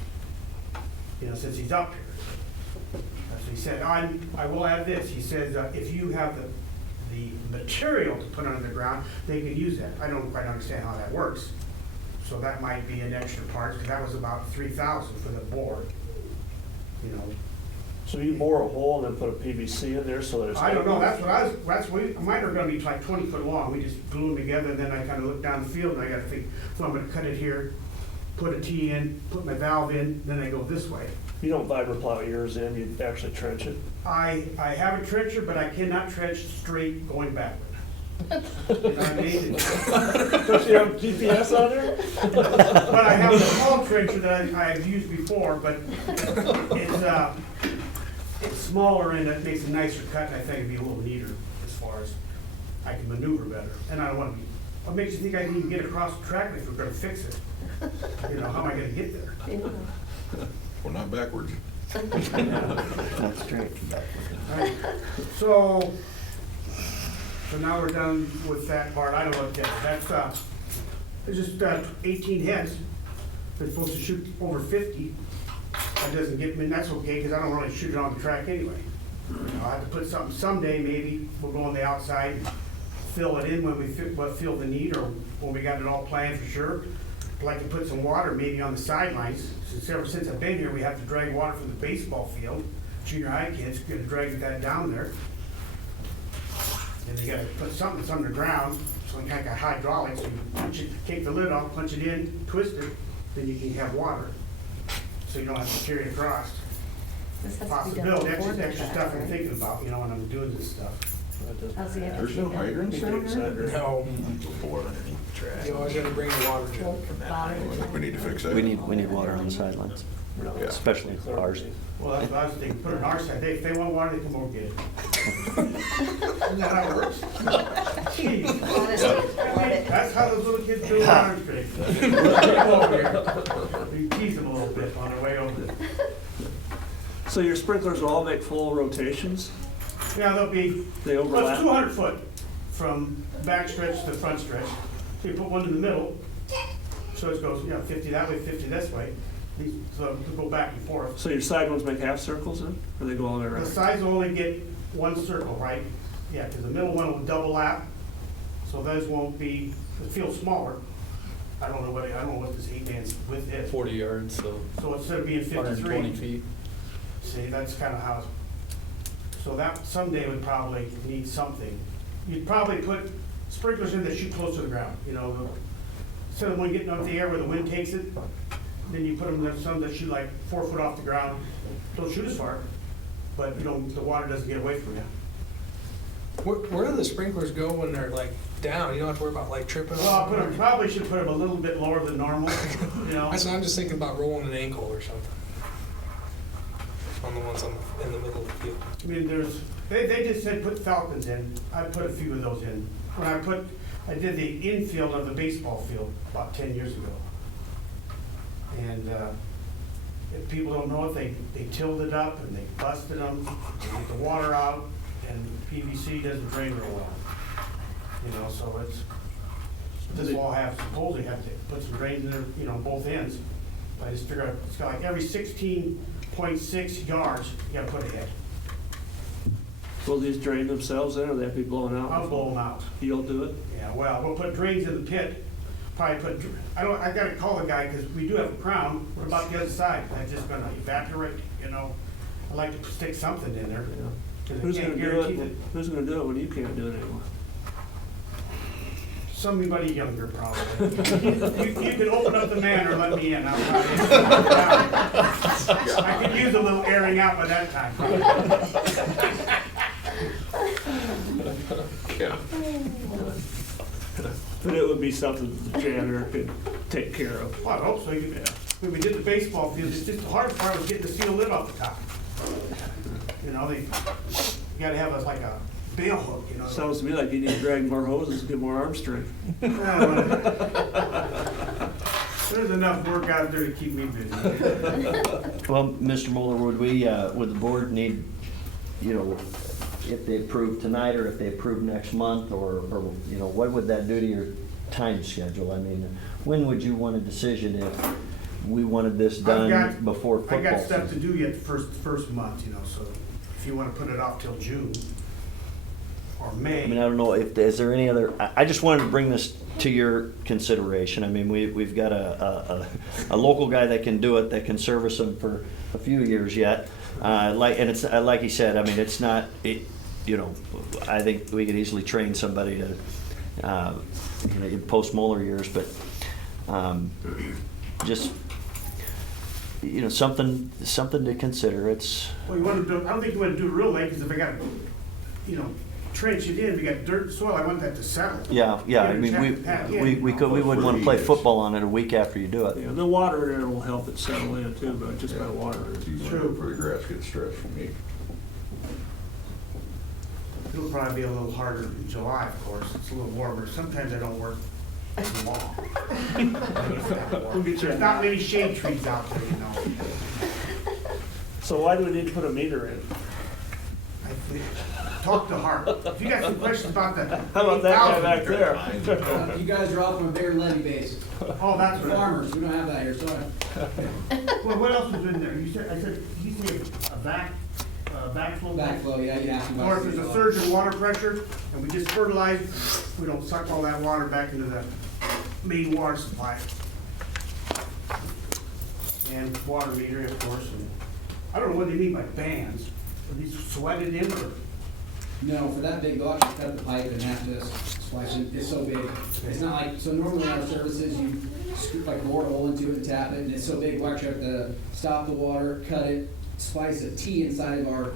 Since he's up here. That's what he said. I will add this. He says, if you have the material to put under the ground, they can use that. I don't quite understand how that works. So that might be an extra part, because that was about $3,000 for the bore. So you bore a hole and then put a PVC in there so there's. I don't know, mine are gonna be like 20 foot long. We just glue them together, and then I kind of look down the field and I gotta think, well, I'm gonna cut it here, put a T in, put my valve in, then I go this way. You don't vibroplow yours in, you actually trench it? I have a trencher, but I cannot trench straight going backward. You know what I mean? So Does she have GPS on her? But I have a small trencher that I've used before, but it's smaller and it makes a nicer cut, and I think it'd be a little neater as far as I can maneuver better. And I don't want to be, what makes you think I can even get across the track if we're gonna fix it? You know, how am I gonna get there? Well, not backwards. That's straight. Right. So now we're done with that part. I don't know what that's, it's just 18 heads. They're supposed to shoot over 50. That doesn't get me, and that's okay, because I don't really shoot it on the track anyway. You know, I have to put something, someday maybe, we'll go on the outside, fill it in when we feel the need, or when we got it all planned for sure. I'd like to put some water maybe on the sidelines. Ever since I've been here, we have to drag water from the baseball field. Junior high kids gonna drag that down there. And you gotta put something that's underground, so kind of like hydraulics. You punch it, take the lid off, punch it in, twist it, then you can have water. So you don't have to carry it across. This has to be done Possibility, that's before just the extra track, stuff I'm right? thinking about, you know, when I'm doing this stuff. How's the There's no hydrants down there? No, Before underneath the track. you always gotta bring the water to Well, it. the bottom of the We need to fix that. We need water on the sidelines, Yeah. especially ours. Well, that's what I was thinking, put it on our side, if they want water, they come over get it. Isn't that how it works? Jeez. Honestly, That's how those little kids do water straight. We tease them a little bit on their way over. So your sprinklers will all make full rotations? Yeah, they'll be, They well, overlap? it's 200 foot from back stretch to front stretch. So you put one in the middle, so it goes, 50 that way, 50 this way. So to go back and forth. So your side ones make half circles then, or they go all the way The around? sides will only get one circle, right? Yeah, because the middle one will double lap, so those won't be, it feels smaller. I don't know what this 8-man's width is. 40 yards, so So instead of being 53. 120 feet. See, that's kind of how, so that someday would probably need something. You'd probably put sprinklers in that shoot close to the ground, instead of one getting up in the air where the wind takes it, then you put them in some that shoot like 4 foot off the ground. Don't shoot as far, but the water doesn't get away from you. Where do the sprinklers go when they're like down? You don't have to worry about like tripping Well, on them? probably should put them a little bit lower than normal, I'm just thinking about rolling an ankle or something. On the ones in the middle of the field. I mean, they just said put falcons in. I put a few of those in. When I did the infield of the baseball field about 10 years ago. And if people don't know it, they tilled it up and they busted them, they get the water out, and PVC doesn't drain real well. So this wall supposedly have to put some drains in there, both ends. But I just figured out, it's got like every 16.6 yards, you gotta put a head. Will these drain themselves then, or they have to be blown out? I'll blow them out. You'll do it? Yeah, well, we'll put drains in the pit, I gotta call the guy, because we do have a crown. What about the other side? I'm just gonna evaporate, I like to stick something in there. 'Cause I Who's can't gonna do guarantee it? that Who's gonna do it when you can't do it anymore? somebody younger probably. You can open up the manor and let me in. I could use a little airing out by that time. Yeah. But it would be something that the janitor could take care of. Well, I hope so. When we did the baseball field, it's just the hardest part was getting the steel lid off the top. You gotta have like a bail hook, Sounds to me like you need to drag more hoses to get more arm strength. There's enough work out there to keep me busy. Well, Mr. Mueller, would the board need, if they approve tonight or if they approve next month, or what would that do to your time schedule? I mean, when would you want a decision if we wanted this done before football I got stuff to season? do yet first month, so if you want to put it off till June or May. I mean, I don't know is there any other, I just wanted to bring this to your consideration. I mean, we've got a local guy that can do it, that can service them for a few years yet. And it's, like he said, I mean, it's not, I think we could easily train somebody to, in post-Mueller years, but just, something to consider. It's, Well, I don't think you want to do it real late, because if I got, trench it in, we got dirt and soil, I want that to settle. Yeah, I Get it mean, checked back in, we wouldn't want to play football on it a week after you do it. Yeah, the water there will help it settle in too, but just by water. It's easy True. before the grass gets stretched from me. It'll probably be a little harder in July, of course, it's a little warmer, sometimes I don't work too long. We'll get you There's not many shade trees out there, you know. So why do we need to put a meter in? Talk to Hart. If you got some questions about the How about that guy 8,000, back there? You guys are off on a bigger levy base. Oh, that's For what. farmers, we don't have that here, sorry. Well, what else was in there? You said, you said a backflow? Backflow, yeah, you asked me about. Or if there's a surge in water pressure and we just fertilize, we don't suck all that water back into the main water supply. And water metering, of course, and I don't know what they mean by bands. Are these sweated in or? No, for that big, they'll actually cut the pipe and have to splice it, it's so big. It's not like, so normally in our services, you scoop like bore a hole into it and tap it, and it's so big, we actually have to stop the water, cut it, splice a T inside of our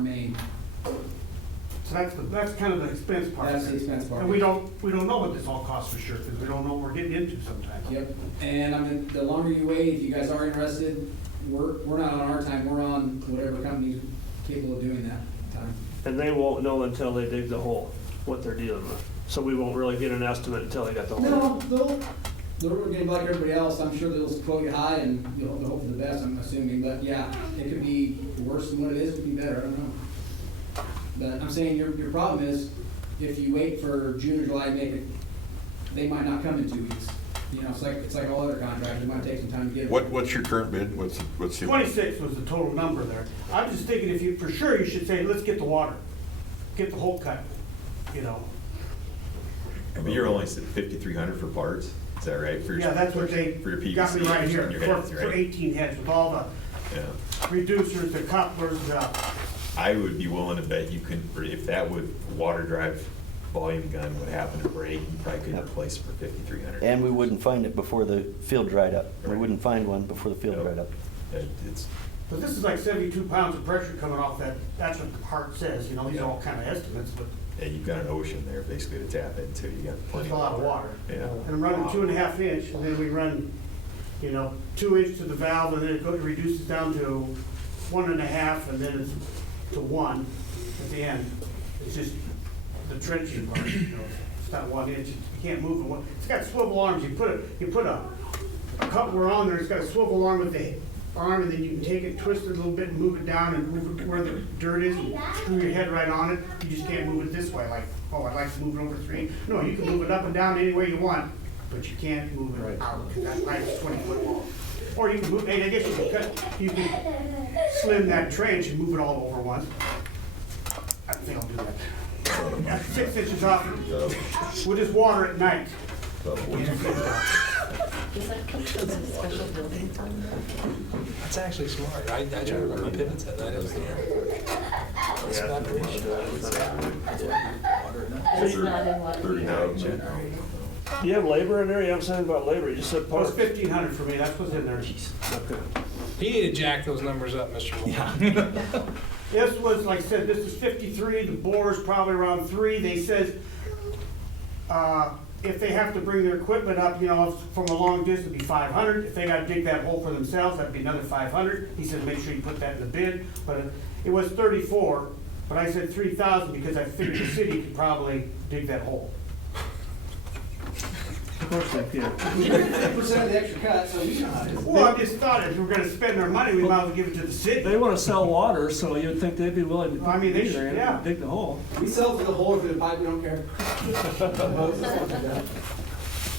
main. So that's kind of the expense part. That's the expense part. And we don't know what this all costs for sure, because we don't know what we're getting into sometimes. Yep, and I mean, the longer you wait, if you guys are interested, we're not on our time, we're on whatever company's capable of doing that time. And they won't know until they dig the hole, what they're dealing with. So we won't really get an estimate until they got the hole. No, they're gonna be like everybody else, I'm sure they'll quote you high and you'll hope for the best, I'm assuming, but yeah, it could be worse than what it is, it could be better, I don't know. But I'm saying your problem is, if you wait for June or July to make it, they might not come in 2 weeks. You know, it's like all other contracts, it might take some time to get it. What's your current bid? What's the? 26 was the total number there. I'm just thinking if you, for sure, you should say, let's get the water, get the hole cut, you know. But you're only at 5,300 for parts, is that right? For your- Yeah, that's what they For your PVC. got me right here, and your for heads, right? 18 heads with all Yeah. the reducers, the couplers, I would be willing to bet you could, if that would water drive volume gun would happen to break, you probably could replace it for 5,300. And we wouldn't find it before the field dried up. We wouldn't find one before the field dried up. It's, but this is like 72 pounds of pressure coming off that, that's what the Hart says, you know, these are all kind of estimates, but and you've got an ocean there basically to tap into, you got plenty it's a lot of water. Yeah. And I'm running 2.5 inch, and then we run, you know, 2 inch to the valve, and then it reduces down to 1.5, and then it's to 1 at the end. It's just the trenching part, you know, it's not 1 inch, you can't move it. It's got swivel arms, you put a coupler on there, it's got a swivel arm with the arm, and then you can take it, twist it a little bit, and move it down, and move it where the dirt is, and screw your head right on it. You just can't move it this way, like, oh, I'd like to move it over 3. No, you can move it up and down any way you want, but you can't move it out, because that pipe is 20 foot long. Or you can move, I guess you can slim that trench and move it all over once. I think I'll do that. Yeah, 6 inches off, we'll just water at night. Is that because of the special building fund? That's actually smart. I try to remember pivots at that. It's not an issue. It's not in what? 30,000. Do you have labor in there? You haven't said anything about labor, you just said Well, parts. it's 1,500 for me, that's what's in there. Okay. You need to jack those numbers up, Mr. Moore. This was, like I said, this is 53, the bore is probably around 3. They said, if they have to bring their equipment up, you know, from a long distance, it'd be 500. If they gotta dig that hole for themselves, that'd be another 500. He said, make sure you put that in the bid, but it was 34, but I said 3,000 because I figured the city could probably dig that hole. Of course they can. 50% of the extra cut, so you know how it is. Well, I just thought if we're gonna spend our money, we might as well give it to the city. They want to sell water, so you'd think they'd be willing to I mean, put they the meter should, in yeah. and dig the hole. We sell for the hole or for the pipe, we don't care.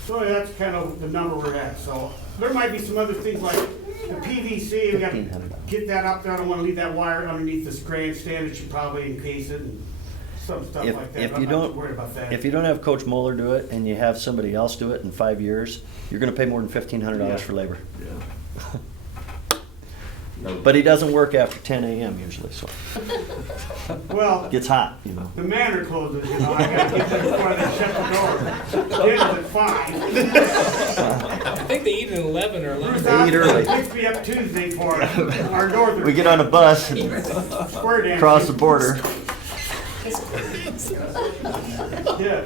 So that's kind of the number we're at, so there might be some other things like the PVC, we gotta get that up there, I don't wanna leave that wire underneath this grandstand, it should probably encase it and some stuff like that. If I'm you not don't, worried about that. if you don't have Coach Moeller do it and you have somebody else do it in 5 years, you're gonna pay more than $1,500 for labor. Yeah. But he doesn't work after 10 a.m. usually, so Well, it gets hot, you know. the manor closes, you know, I gotta get there before they shut the door. Dinner's at 5. I think they eat at 11 or 11. They eat early. Picks me up Tuesday for our northern. We get on a bus and square dance. cross the border. Yeah.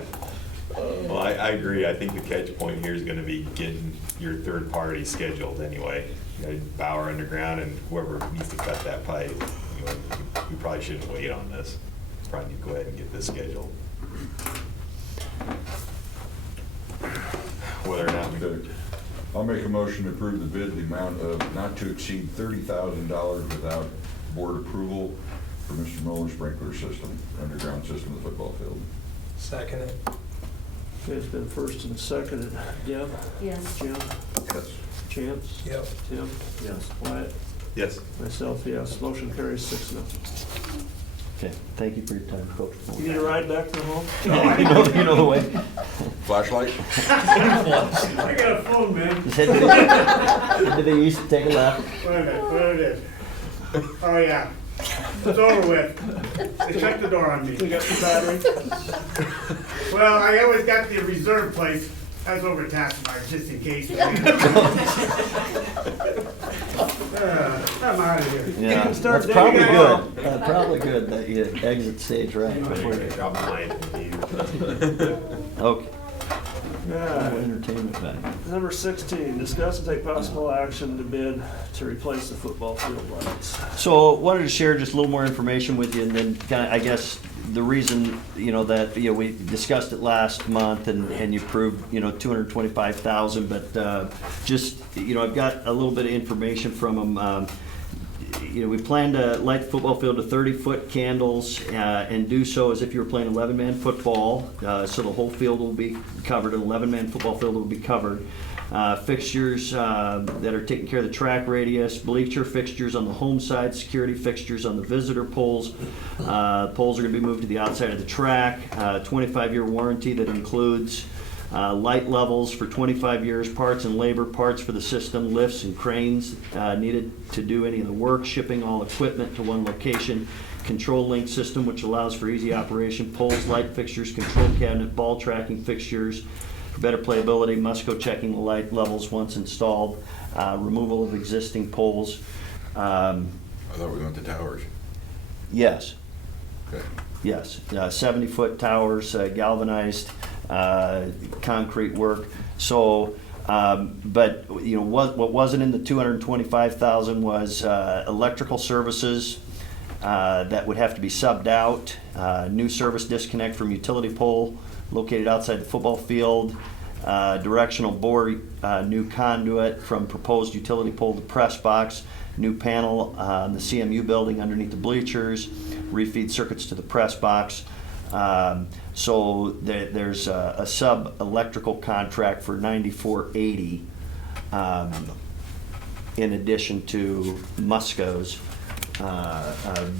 Well, I agree. I think the catch point here is gonna be getting your third party scheduled anyway. You know, Bauer Underground and whoever needs to cut that pipe, you know, we probably shouldn't wait on this. Probably need to go ahead and get this scheduled. Whether or not we I'll make a motion to approve the bid, the amount of not to exceed $30,000 without board approval for Mr. Miller's sprinkler system, underground system of the football field. Second it. Okay, it's been first and seconded. Deb? Yes. Jim? Yes. Chance? Yep. Tim? Yes. Wyatt? Yes. Myself, yes. Motion carries 6-0. Okay, thank you for your time, Coach. You need a ride back to home? You know the way. Flashlight? I got a phone, man. Just head to the east, take a left. Wait a minute, what it is? Oh, yeah. It's over with. They shut the door on me. We got the battery? Well, I always got the reserve place. I was over at Tassumar just in case. I'm out of here. Yeah, Start that's probably digging good. Probably good that you exit stage right before you. Drop the line from you. Okay. Yeah. Entertainment value. Number 16, discuss and take possible action to bid to replace the football field lights. So wanted to share just a little more information with you, and then kind of, I guess, the reason, that, we discussed it last month and you approved, $225,000, but just, I've got a little bit of information from them. We plan to light the football field to 30-foot candles and do so as if you were playing 11-man football. So the whole field will be covered, an 11-man football field will be covered. Fixtures that are taking care of the track radius, bleacher fixtures on the home side, security fixtures on the visitor poles. Poles are going to be moved to the outside of the track. 25-year warranty that includes light levels for 25 years, parts and labor, parts for the system, lifts and cranes needed to do any of the work, shipping all equipment to one location, control link system which allows for easy operation, poles, light fixtures, control cabinet, ball tracking fixtures. For better playability, Musco checking the light levels once installed, removal of existing poles. I thought we went to towers. Yes. Okay. Yes, 70-foot towers, galvanized concrete work. So, but what wasn't in the $225,000 was electrical services that would have to be subbed out, new service disconnect from utility pole located outside the football field, directional bore, new conduit from proposed utility pole to press box, new panel on the CMU building underneath the bleachers, refeed circuits to the press box. So there's a sub-electrical contract for $94.80 in addition to Musco's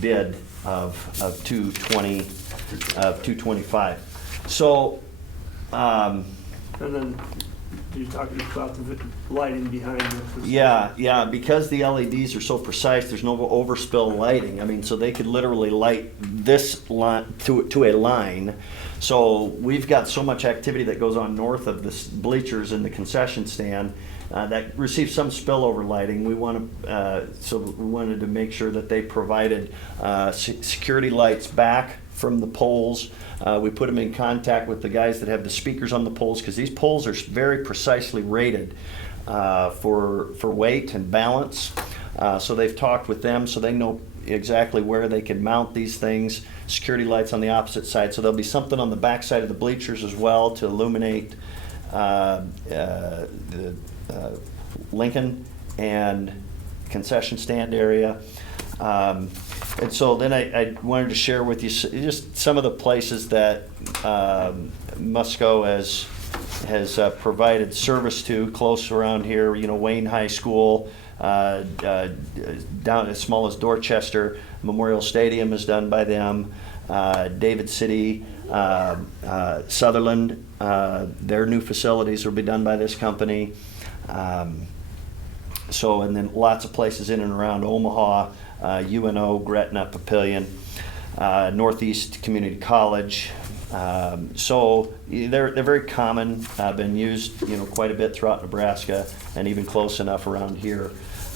bid of $225. So, And then you're talking about the lighting behind it. yeah, because the LEDs are so precise, there's no overspill lighting. I mean, so they could literally light this line to a line. So we've got so much activity that goes on north of the bleachers and the concession stand that receives some spillover lighting. We wanted to make sure that they provided security lights back from the poles. We put them in contact with the guys that have the speakers on the poles, because these poles are very precisely rated for weight and balance. So they've talked with them, so they know exactly where they can mount these things. Security lights on the opposite side, so there'll be something on the back side of the bleachers as well to illuminate the Lincoln and concession stand area. And so then I wanted to share with you just some of the places that Musco has provided service to close around here. Wayne High School, down as small as Dorchester. Memorial Stadium is done by them. David City, Sutherland, their new facilities will be done by this company. And then lots of places in and around Omaha, UNO, Gretna, Papillion, Northeast Community College. So they're very common, been used quite a bit throughout Nebraska and even close enough around here.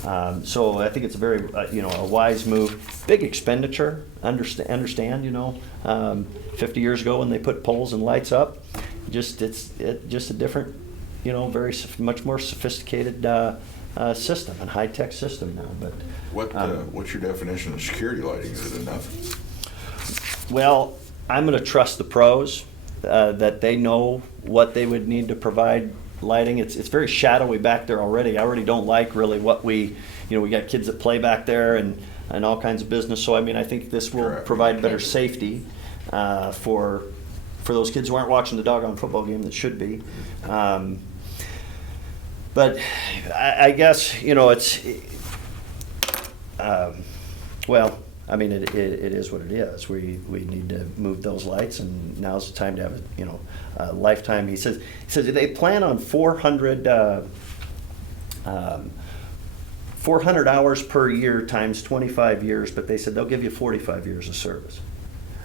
So I think it's a very, a wise move. Big expenditure, understand, 50 years ago when they put poles and lights up, it's just a different, much more sophisticated system and high-tech system now, but. What's your definition of security lighting? Is it enough? Well, I'm gonna trust the pros, that they know what they would need to provide lighting. It's very shadowy back there already. I already don't like really what we got kids that play back there and all kinds of business. So I think this will Correct. provide better safety for those kids who aren't watching the doggone football game that should be. But I guess, it's, it is what it is. We need to move those lights, and now's the time to have a lifetime. He says they plan on 400 hours per year times 25 years, but they said they'll give you 45 years of service.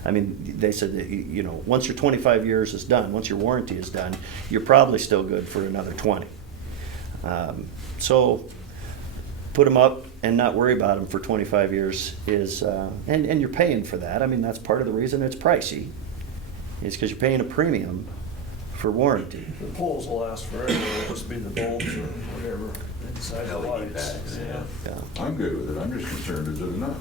They said that, once your 25 years is done, once your warranty is done, you're probably still good for another 20. So put them up and not worry about them for 25 years is, and you're paying for that. That's part of the reason it's pricey, is because you're paying a premium for warranty. The poles will last forever, it'll just be the bulbs or whatever inside the LED lights. bags, Yeah. I'm good with it. I'm just concerned, is it enough?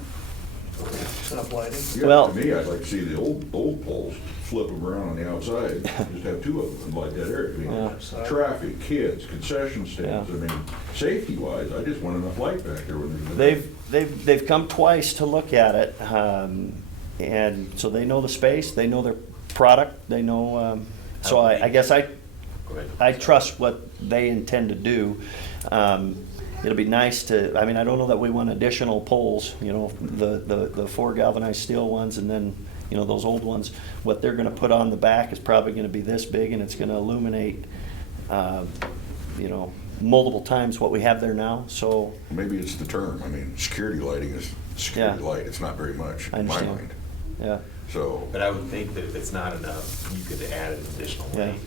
Stop lighting. Yeah, Well- to me, I'd like to see the old poles, flip them around on the outside, just have two of them and light that area. Yeah. Traffic, kids, concession stands, Yeah. Safety wise, I just want enough light back there when there's. They've come twice to look at it, and so they know the space, they know their product, they know, so I guess I Go ahead. I trust what they intend to do. It'll be nice to, I don't know that we want additional poles, the 4 galvanized steel ones, and then, those old ones. What they're gonna put on the back is probably gonna be this big, and it's gonna illuminate, multiple times what we have there now, so. Maybe it's the term. Security lighting is security Yeah. light. It's not very much I in my understand. mind. Yeah, So, but I would think that if it's not enough, you could add an additional Yeah. light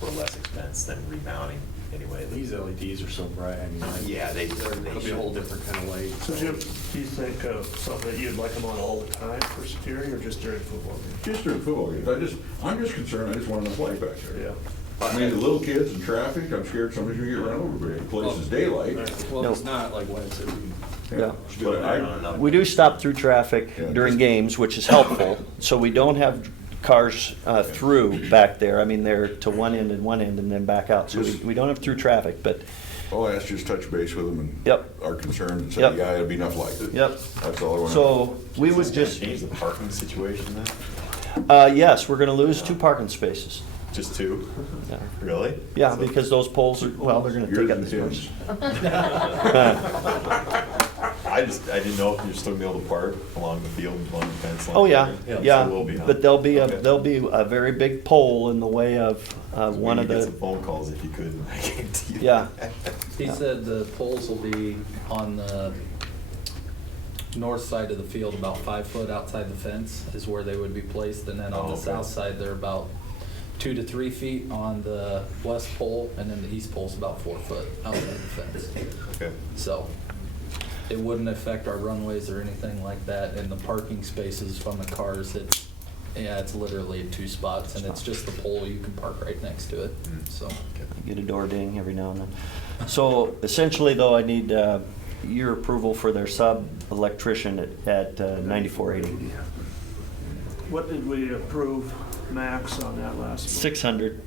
for less expense than remounting anyway. These LEDs are so bright, Yeah, they It'll be a whole different kind of light. So Jim, do you think of something that you'd like them on all the time for security, or just during football games? Just during football games, I'm just concerned, I just want enough light back there. Yeah. The little kids in traffic, I'm scared somebody's gonna get run over, but the place is daylight. Well, No. it's not like when it's, Yeah. But we do stop through traffic Yeah, during just- games, which is helpful, so we don't have cars through back there. They're to one end and then back out, so we don't have through traffic, but, all I ask is just touch base with them and Yep. our concerns and say, Yep. yeah, it'll be enough light. yep. That's all I want. So we would just, Change the parking situation then? yes, we're gonna lose 2 parking spaces. Just 2? Yeah. Really? Yeah, because those poles are, well, they're gonna take Yours up and this Tim's. I didn't know if you're still gonna be able to park along the field, along the fence line. Oh, yeah, So yeah, will be, huh? but there'll be Okay. a very big pole in the way of one We of could get some the, phone calls if you could, I guarantee you. yeah. He said the poles will be on the north side of the field, about 5 foot outside the fence is where they would be placed, and then on Oh, the okay. south side, they're about 2 to 3 feet on the west pole, and then the east pole's about 4 foot outside the fence. Okay. So it wouldn't affect our runways or anything like that, and the parking spaces from the cars, it's literally 2 spots, and it's just the pole, you can park right next to it, so. Get a door ding every now and then. So essentially, though, I need your approval for their sub-electrician at 9480. What did we approve max on that last one? 600,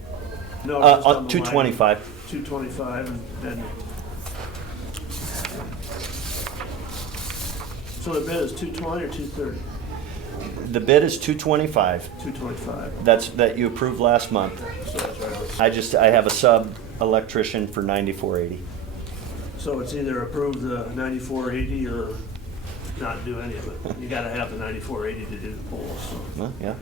No, just on the line. 225. 225, and so the bid is 220 or 230? The bid is 225. 225. That you approved last month. So that's right. I have a sub-electrician for 9480. So it's either approve the 9480 or not do any of it. You gotta have the 9480 to do the polls, so. Well, yeah.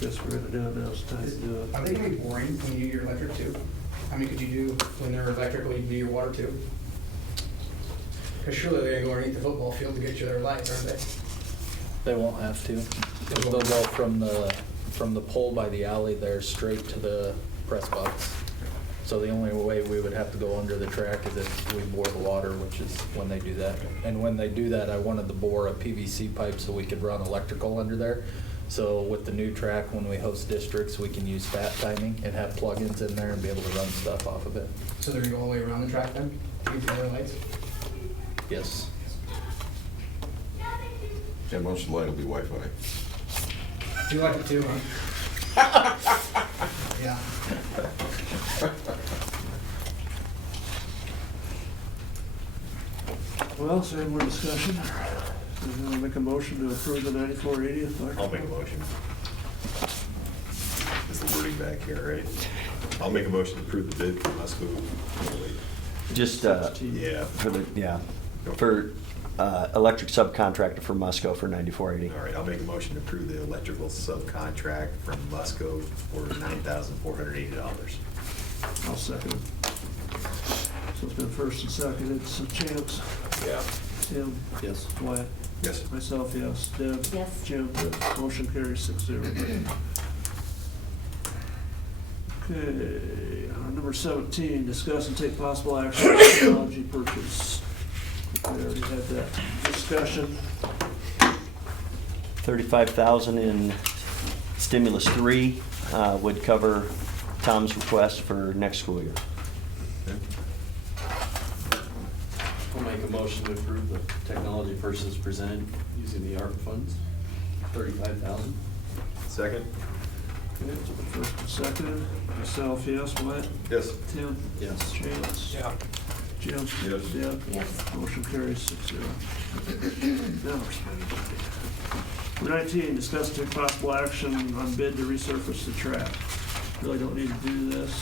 Guess we're gonna do it now, it's time to do it. Are they gonna be boring when you do your electric too? Could you do, when they're electrical, you can do your water too? Because surely they're gonna go underneath the football field to get you their lights, aren't they? They won't have to. They'll go from the from the pole by the alley there straight to the press box. So the only way we would have to go under the track is if we bore the water, which is when they do that. And when they do that, I wanted to bore a PVC pipe so we could run electrical under there. So with the new track, when we host districts, we can use fat timing and have plugins in there and be able to run stuff off of it. So they're gonna go all the way around the track then? Use the other lights? Yes. And most of the light will be Wi-Fi. You like it too, huh? Yeah. Well, is there any more discussion? I'm gonna make a motion to approve the 9480th. I'll make a motion. Is the wording back here, right? I'll make a motion to approve the bid for Musco. Just, Yeah. for electric subcontractor for Musco for 9480. All right, I'll make a motion to approve the electrical subcontract from Musco for $9,480. I'll second it. So it's been first and seconded, so Chance? Yeah. Tim? Yes. Wyatt? Yes. Myself, yes. Deb? Yes. Jim? Motion carries 6-0. Okay, number 17, discuss and take possible action on technology purchase. We already had that discussion. 35,000 in stimulus 3 would cover Tom's request for next school year. I'll make a motion to approve the technology purchase presented using the ARP funds, $35,000. Second? Okay, it's been first and seconded. Myself, yes. Wyatt? Yes. Tim? Yes. Chance? Yeah. Jim? Yes. Deb? Yes. Motion carries 6-0. Now we're spending money. Number 19, discuss and take possible action on bid to resurface the track. Really don't need to do this.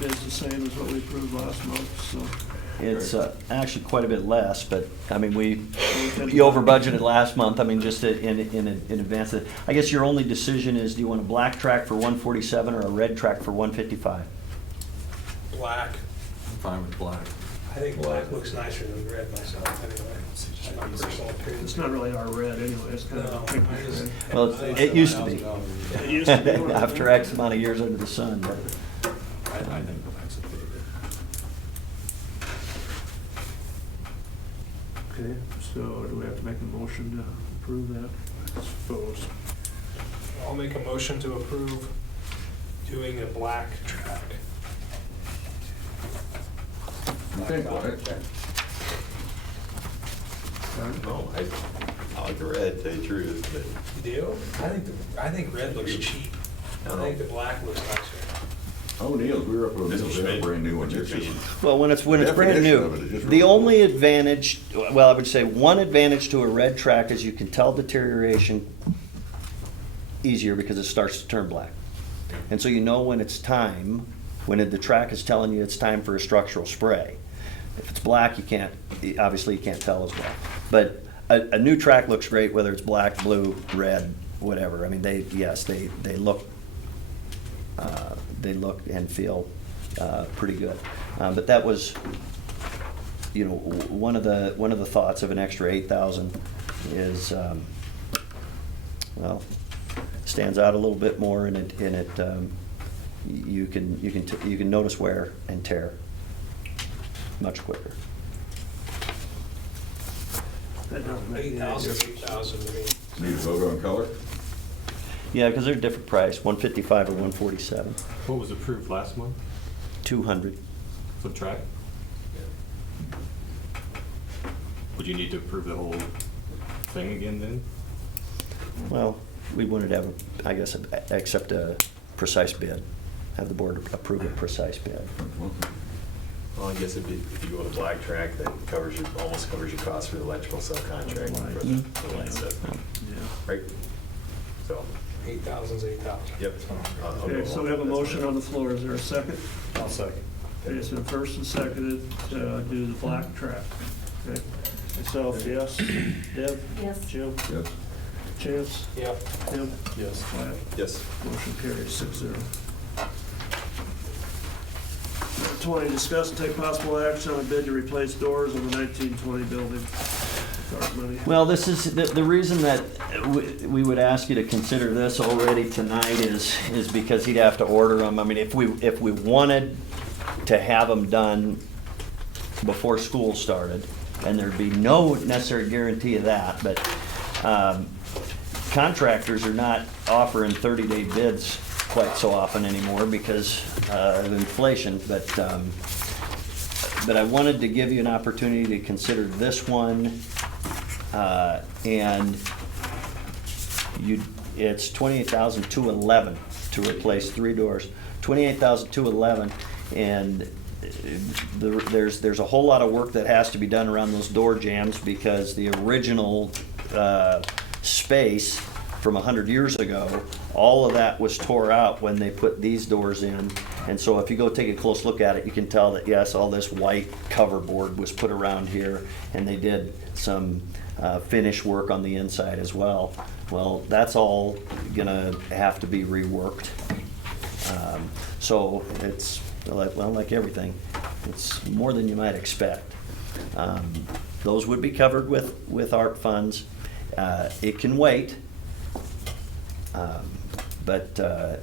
Bid's the same as what we approved last month, so. It's actually quite a bit less, but, I mean, you over budgeted last month, I mean, just in advance of it. I guess your only decision is, do you want a black track for 147 or a red track for 155? Black. I'm fine with black. I think black looks nicer than red myself, anyway. My personal opinion. It's not really our red anyway, it's kind of No, a pink I just- red. Well, it used to be. It used to be. After X amount of years under the sun, but I think black's a pretty good. Okay, so do we have to make a motion to approve that? I suppose. I'll make a motion to approve doing a black track. You think, Wyatt? No, I like the red, to tell you the truth, but You do? I think red looks cheap. I No. think the black looks nicer. O'Neill's, we were up at Mr. O'Neill's, they have a Schmidt, brand new one. what's your It's just- opinion? well, when it's brand Definition of it is new, just the really only cool. advantage, well, I would say one advantage to a red track is you can tell deterioration easier because it starts to turn black. And so you know when it's time, when the track is telling you it's time for a structural spray. If it's black, obviously you can't tell as well. But a new track looks great, whether it's black, blue, red, whatever. I mean, they look and feel pretty good. But that was, one of the thoughts of an extra 8,000 is, well, stands out a little bit more, and you can notice wear and tear much quicker. That doesn't make any 8,000, difference. 8,000 to me. Need a vote on color? Yeah, because they're a different price, 155 or 147, What was approved last month 200. for the track? Would you need to approve the whole thing again then? Well, we wanted to have, I guess, accept a precise bid, have the board approve a precise bid. well, I guess if you go with a black track, that almost covers your cost for the electrical subcontract for the light stuff, Yeah. right? So, 8,000's 8,000. yep. I'll go Okay, so we have a along with motion that. on the floor. Is there a second? I'll second. Okay, it's been first and seconded to do the black track. Okay. Myself, yes. Deb? Yes. Jim? Yes. Chance? Yep. Tim? Yes. Wyatt? Yes. Motion carries 6-0. 20, discuss and take possible action on a bid to replace doors on the 1920 building. park money. Well, this is, the reason that we would ask you to consider this already tonight is because he'd have to order them. I mean, if we wanted to have them done before school started, and there'd be no necessary guarantee of that, but contractors are not offering 30-day bids quite so often anymore because of inflation, but I wanted to give you an opportunity to consider this one, and it's $28,211 to replace 3 doors. $28,211, and there's a whole lot of work that has to be done around those door jambs because the original space from 100 years ago, all of that was tore out when they put these doors in. And so if you go take a close look at it, you can tell that, yes, all this white cover board was put around here, and they did some finish work on the inside as well. Well, that's all gonna have to be reworked. So it's, well, like everything, it's more than you might expect. Those would be covered with ARP funds. It can wait. But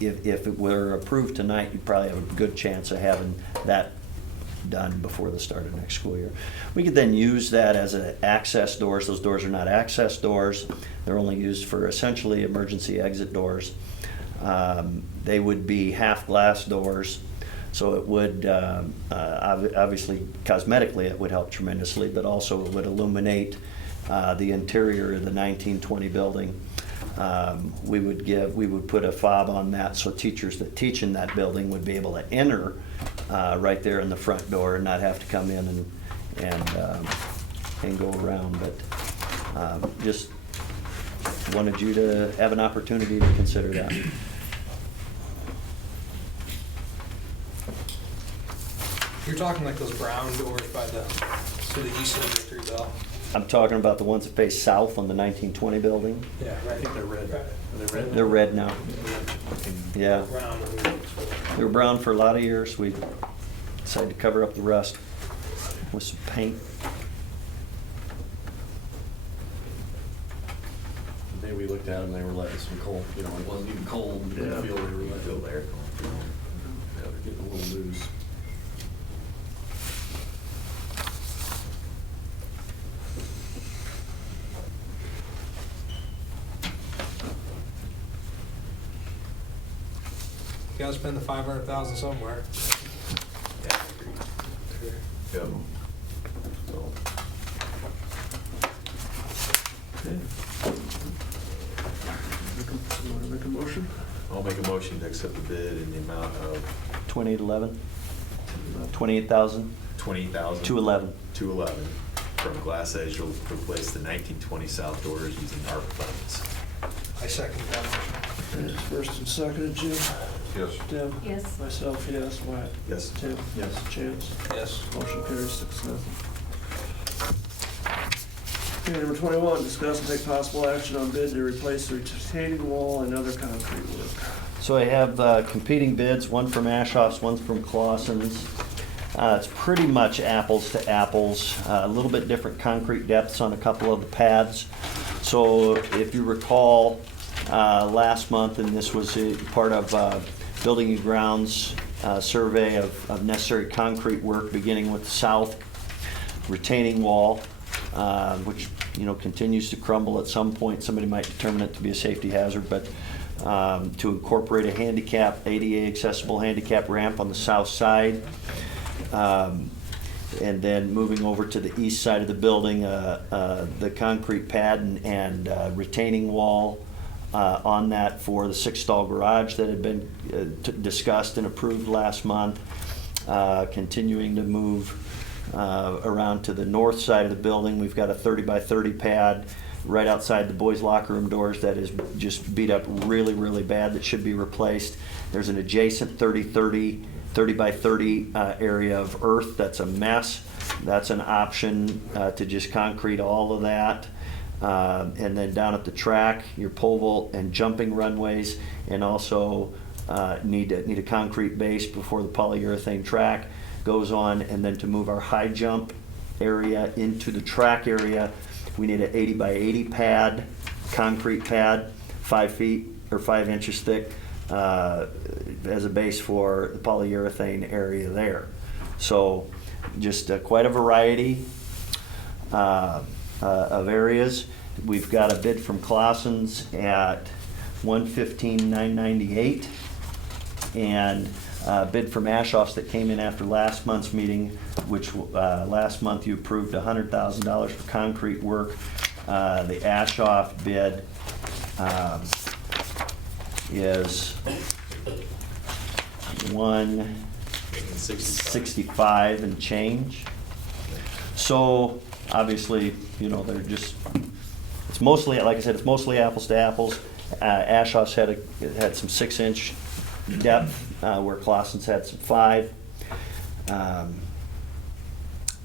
if it were approved tonight, you'd probably have a good chance of having that done before the start of next school year. We could then use that as access doors. Those doors are not access doors. They're only used for essentially emergency exit doors. They would be half glass doors, so it would, obviously cosmetically it would help tremendously, but also it would illuminate the interior of the 1920 building. We would put a fob on that so teachers that teach in that building would be able to enter right there in the front door and not have to come in and go around. But just wanted you to have an opportunity to consider that. You're talking like those brown doors by to the east of the Victory Bell. I'm talking about the ones that face south on the 1920 building. Yeah, right. I think they're red. Are they red? They're red now. Yeah. Brown. They were brown for a lot of years. We decided to cover up the rust with some paint. The day we looked at them, they were letting some cold, it wasn't even cold, but you Yeah. could feel they were letting Feel there. Yeah, they're getting a little loose. You gotta spend the 500,000 somewhere. Yeah, agreed. Yep. So, Okay. You wanna make a motion? I'll make a motion to accept the bid in the amount of 2811, 28,000, 20,000. 211. 211 from Glass Edge to replace the 1920 south doors using ARP funds. I second that motion. First and second, Jim. Yes. Deb? Yes. Myself, yes. Wyatt? Yes. Tim? Yes. Chance? Yes. Motion carries 6-0. Okay, number 21, discuss and take possible action on bid to replace the retaining wall and other concrete work. So I have competing bids, one from Ashoff's, one from Clausen's. It's pretty much apples to apples, a little bit different concrete depths on a couple of the pads. So if you recall, last month, and this was a part of Building and Grounds survey of necessary concrete work, beginning with the south retaining wall, which continues to crumble. At some point, somebody might determine it to be a safety hazard, but to incorporate a handicap, ADA accessible handicap ramp on the south side. And then moving over to the east side of the building, the concrete pad and retaining wall on that for the 6-stall garage that had been discussed and approved last month. Continuing to move around to the north side of the building, we've got a 30 by 30 pad right outside the boys' locker room doors that is just beat up really, really bad that should be replaced. There's an adjacent 30 by 30 area of earth that's a mess. That's an option to just concrete all of that. And then down at the track, your pole vault and jumping runways, and also need a concrete base before the polyurethane track goes on, and then to move our high jump area into the track area. We need an 80 by 80 pad, concrete pad, 5 feet or 5 inches thick, as a base for the polyurethane area there. So just quite a variety of areas. We've got a bid from Clausen's at $115,998, and a bid from Ashoff's that came in after last month's meeting, which last month you approved $100,000 for concrete work. The Ashoff bid is 165 and change. So obviously, you know, they're just, it's mostly, like I said, it's mostly apples to apples. Ashoff's had some 6-inch depth, where Clausen's had some 5.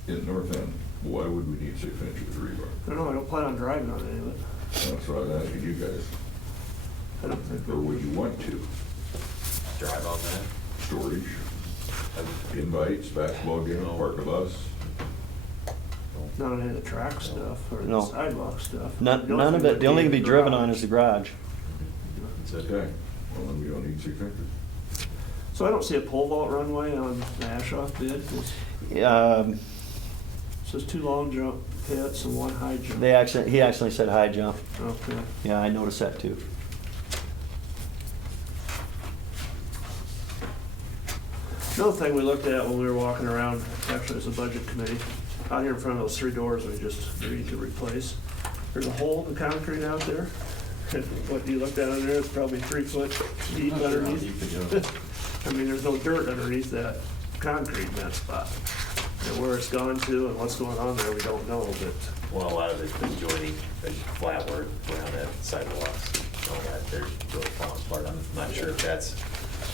In North End, why would we need 6 inches of rebar? I don't know, I don't plan on driving on any of it. That's what I was asking you guys. I don't think. Or would you want to? Drive on that. Storage, invites, basketball game, park a bus. Not any of the track stuff or the No. sidewalk stuff. None of it, the only thing to be driven on is the garage. Okay, well then we don't need 6 inches. So I don't see a pole vault runway on the Ashoff bid. It says 2 long jump pits and 1 high jump. He actually said high jump. Okay. Yeah, I noticed that too. Another thing we looked at when we were walking around, actually as a budget committee, out here in front of those 3 doors we just agreed to replace. There's a hole in the concrete out there. What you looked at under there, it's probably 3 foot deep underneath. I mean, there's no dirt underneath that concrete in that spot. And where it's gone to and what's going on there, we don't know, but. Well, a lot of it's been joining, the flat work around that sidewalks, and all that, they're really falling apart. I'm not sure if that's,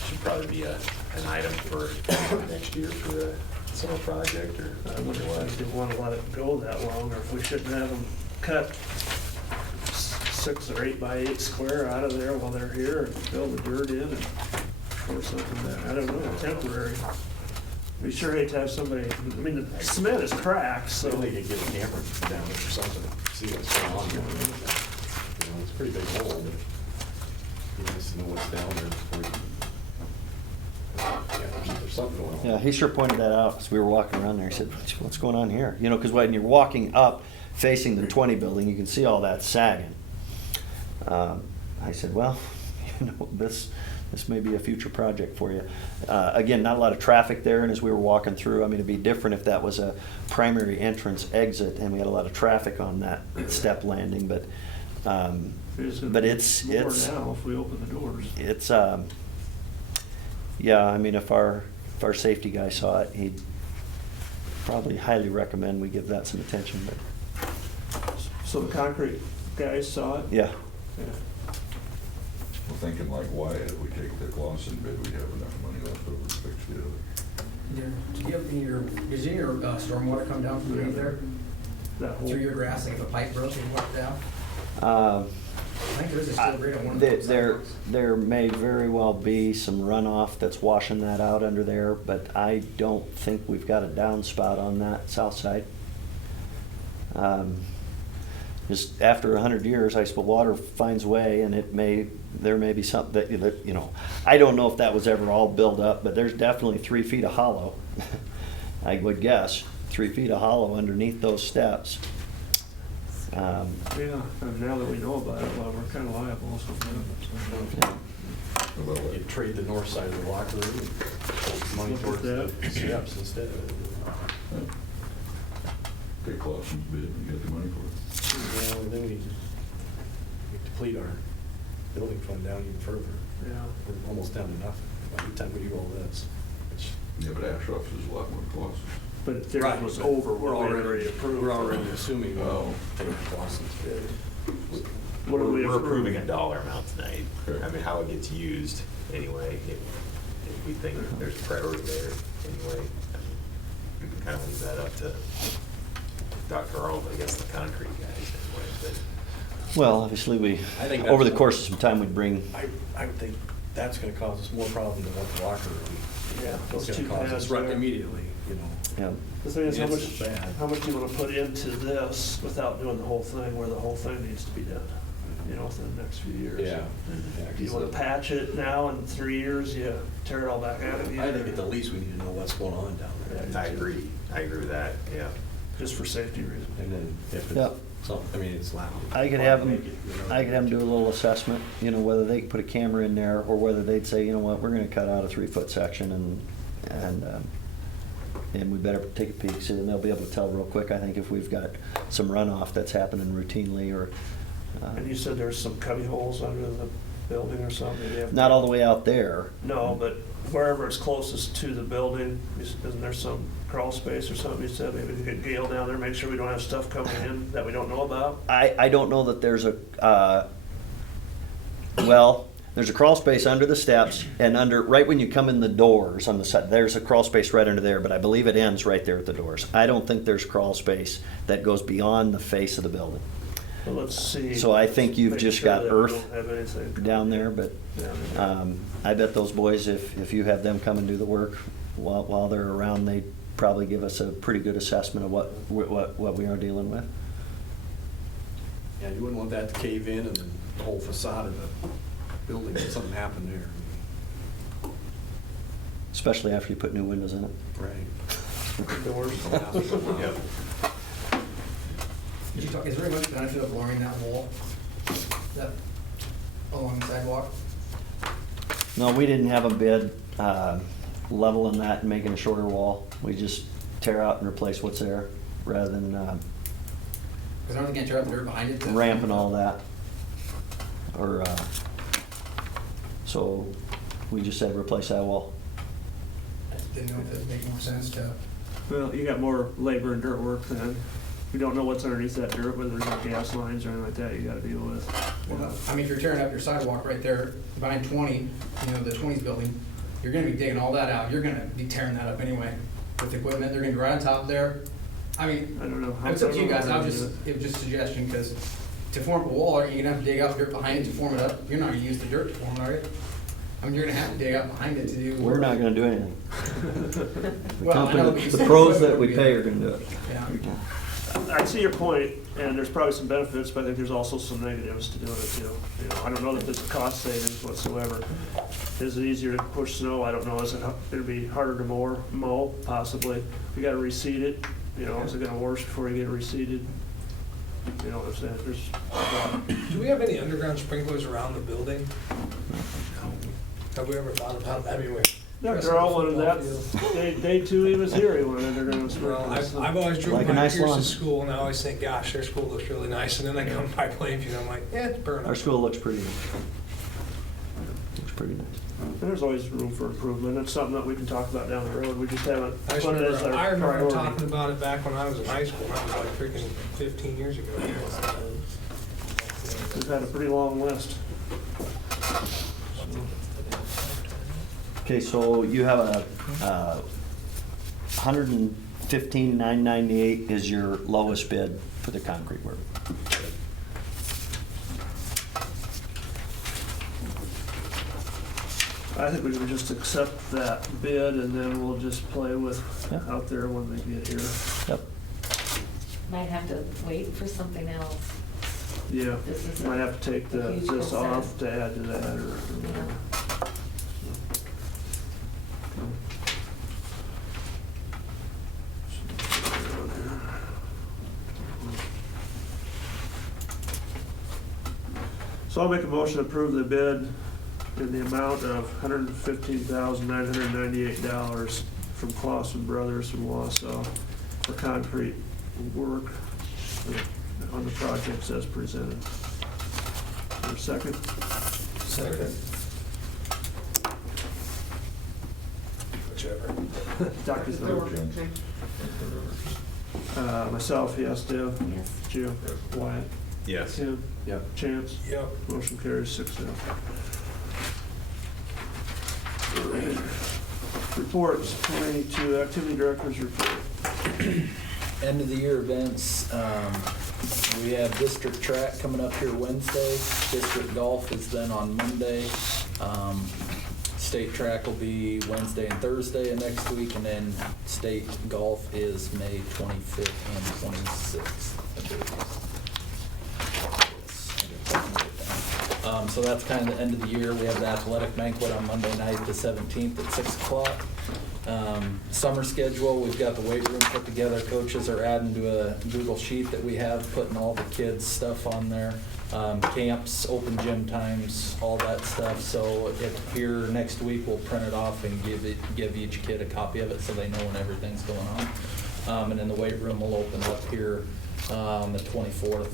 should probably be an item for next year for the summer project, or I wonder if we want to let it go that long, or if we shouldn't have them cut 6 or 8 by 8 square out of there while they're here and fill the dirt in and or something there. I don't know, temporary. We sure hate to have somebody, I mean, the cement is cracked, so. They could get a camera down it or something, see what's going on here. You know, it's a pretty big hole, but you just know what's down there before you. Yeah, there's something going on. Yeah, he sure pointed that out as we were walking around there. He said, what's going on here? You know, because when you're walking up facing the 20 building, you can see all that sagging. I said, well, you know, this may be a future project for you. Again, not a lot of traffic there, and as we were walking through, I mean, it'd be different if that was a primary entrance exit and we had a lot of traffic on that step landing, but it's More now if we open the doors. it's yeah, I mean, if our safety guy saw it, he'd probably highly recommend we give that some attention, but So the concrete guys saw it? yeah. Yeah. Well, thinking like Wyatt, if we take the Clausen bid, we'd have enough money left over to fix the other. Does your stormwater come down from underneath there? That whole. Through your grass, like if a pipe broke and walked down? I Uh, think there is a steel grate on one of those sidewalks. There may very well be some runoff that's washing that out under there, but I don't think we've got a downspout on that south side. Just after 100 years, I suppose water finds a way, and there may be something that, you know, I don't know if that was ever all built up, but there's definitely 3 feet of hollow. I would guess 3 feet of hollow underneath those steps. Yeah, and now that we know about it, well, we're kind of liable, so. About You that. trade the north side of the locker room and put money Look at towards the that. steps instead. Take Clausen's bid and get the money for it. Well, then we deplete our building fund down even further. Yeah. We're almost down to nothing by the time we do all this. which- Yeah, but Ashoff's is a lot more than Clausen's. But if theirs Right, was but over, we're already approved. We're already assuming we'll Oh. take Clausen's bid. What do we We're approve? approving a dollar amount tonight. Okay. I mean, how it gets used anyway, if we think there's priority there anyway. I mean, we can kind of leave that up to Dr. Earl, I guess, the concrete guys anyway, but. Well, obviously, I think that's over the what- course of some time, we'd bring, I would think that's gonna cause us more problem than what the locker room Yeah, is those gonna two cause us pads right there. immediately. you know. Yeah. The thing is, It's bad. how much do you wanna put into this without doing the whole thing, where the whole thing needs to be done, you know, within the next few years? Yeah. Do you wanna patch it now, in 3 years, you tear it all back out again? I think at the least we need to know what's going on down there. Yeah. I agree with that, yeah. Just for safety reasons. And then if Yeah. it's, I mean, it's loud. I could have them, I could have them do a little assessment, you know, whether they could put a camera in there, or whether they'd say, you know what, we're gonna cut out a 3-foot section and we better take a peek, so then they'll be able to tell real quick, I think, if we've got some runoff that's happening routinely, or, And you said there's some cubby holes under the building or something? You have to- not all the way out there. No, but wherever it's closest to the building, isn't there some crawl space or something you said? Maybe we could get Gail down there, make sure we don't have stuff coming in that we don't know about? I don't know that there's a, well, there's a crawl space under the steps, and under, right when you come in the doors on the side, there's a crawl space right under there, but I believe it ends right there at the doors. I don't think there's crawl space that goes beyond the face of the building Well, let's see. So I think you've Make just sure got that we earth don't have anything down there, but down there. I bet those boys, if you have them come and do the work while they're around, they probably give us a pretty good assessment of what we are dealing with. Yeah, you wouldn't want that to cave in and then the whole facade of the building, if something happened there. Especially after you put new windows in it. Right. Doors. Yep. Did you talk, is there much benefit of lowering that wall, that, along the sidewalk? No, we didn't have a bid leveling that and making a shorter wall. We just tear out and replace what's there, rather than Because aren't they gonna tear out the dirt behind it? to- ramping all that. Or, so we just said replace that wall. I didn't know if it'd make more sense to. Well, you got more labor and dirt work then. We don't know what's underneath that dirt, whether there's no gas lines or anything like that you gotta deal with. Well, I mean, if you're tearing up your sidewalk right there behind 20, you know, the 20s building, you're gonna be digging all that out. You're gonna be tearing that up anyway with equipment. They're gonna be right on top there. I mean, I don't know. it's up to you guys. I I don't was know. it was just a suggestion, because to form a wall, are you gonna have to dig out dirt behind it to form it up? You're not gonna use the dirt to form it, are you? I mean, you're gonna have to dig out behind it to do. We're not gonna do anything. The Well, I know, but you the said pros equipment that we would be- pay are gonna do it. Yeah. I see your point, and there's probably some benefits, but I think there's also some negatives to doing it too. You know, I don't know that there's a cost savings whatsoever. Is it easier to push snow? I don't know. It'd be harder to mow, possibly. You gotta reseed it, you know, is it gonna wash before you get it reseeded? You know what I'm saying? There's, Do we have any underground sprinklers around the building? Have we ever thought about that? I mean, Dr. All wanted that, day two he was here, he wanted underground well, sprinklers. I've always driven Like a by nice lawn. Pierce's school, and I always think, gosh, their school looks really nice, and then I come by Plainview, and I'm like, yeah, it's burning. Our school looks pretty, nice. There's always room for improvement. It's something that we can talk about down the road. We just haven't I put it as our remember priority. talking about it back when I was in high school, that was like freaking 15 years ago. We've had a pretty long list. Okay, so you have a $115,998 is your lowest bid for the concrete work. I think we would just accept that bid and then we'll just play with Yeah. out there when they get here. Yep. Might have to wait for something else. Yeah, This is might have to take a huge this off percent. to add to that or Yeah. whatever. So I'll make a motion to approve the bid in the amount of $115,998 from Clausen Brothers from Wausau for concrete work on the projects as presented. Is there a second? Second. Whichever. Dr. Thorpe. Myself, yes. Deb? Yes. Jim? Wyatt? Yes. Tim? Yep. Chance? Yep. Motion carries 6-0. Reports, 22, activity director's report. End of the year events, we have district track coming up here Wednesday, district golf is then on Monday. state track will be Wednesday and Thursday of next week, and then state golf is May 25th and 26th, I believe. So that's kind of the end of the year. We have the athletic banquet on Monday night, the 17th at 6 o'clock. Summer schedule, we've got the weight room put together. Coaches are adding to a Google sheet that we have, putting all the kids' stuff on there. Camps, open gym times, all that stuff. So if here next week, we'll print it off and give each kid a copy of it so they know when everything's going on. And then the weight room will open up here on the 24th.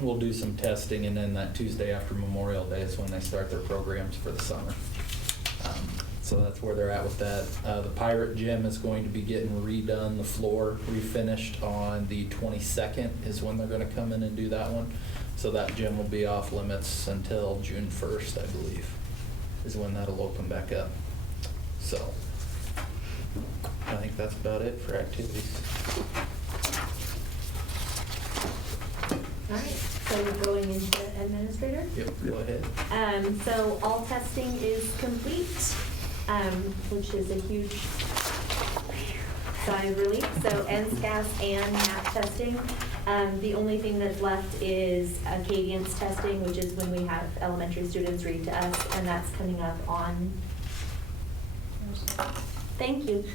We'll do some testing, and then that Tuesday after Memorial Day is when they start their programs for the summer. So that's where they're at with that. The Pirate Gym is going to be getting redone, the floor refinished on the 22nd is when they're going to come in and do that one. So that gym will be off limits until June 1st, I believe, is when that'll open back up. So I think that's about it for activities. All right, so we're going into administrator? Yep, go ahead. So all testing is complete, which is a huge sigh of relief. So NSCAS and MAP testing. The only thing that's left is cadence testing, which is when we have elementary students read to us, and that's coming up on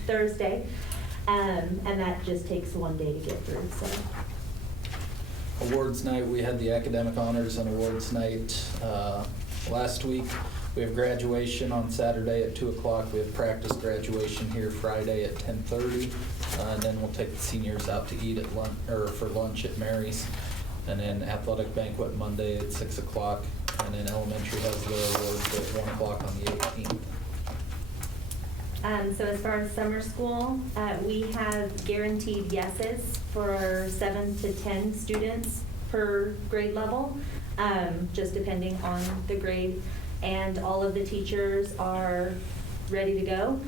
Thursday. And that just takes one day to get through, so. Awards night, we had the academic honors and awards night last week. We have graduation on Saturday at 2 o'clock. We have practice graduation here Friday at 10:30. And then we'll take the seniors out to eat at lunch, or for lunch at Mary's. And then athletic banquet Monday at 6 o'clock. And then elementary has their awards at 1 o'clock on the 18th. So as far as summer school, we have guaranteed yeses for 7 to 10 students per grade level, just depending on the grade. And all of the teachers are ready to go.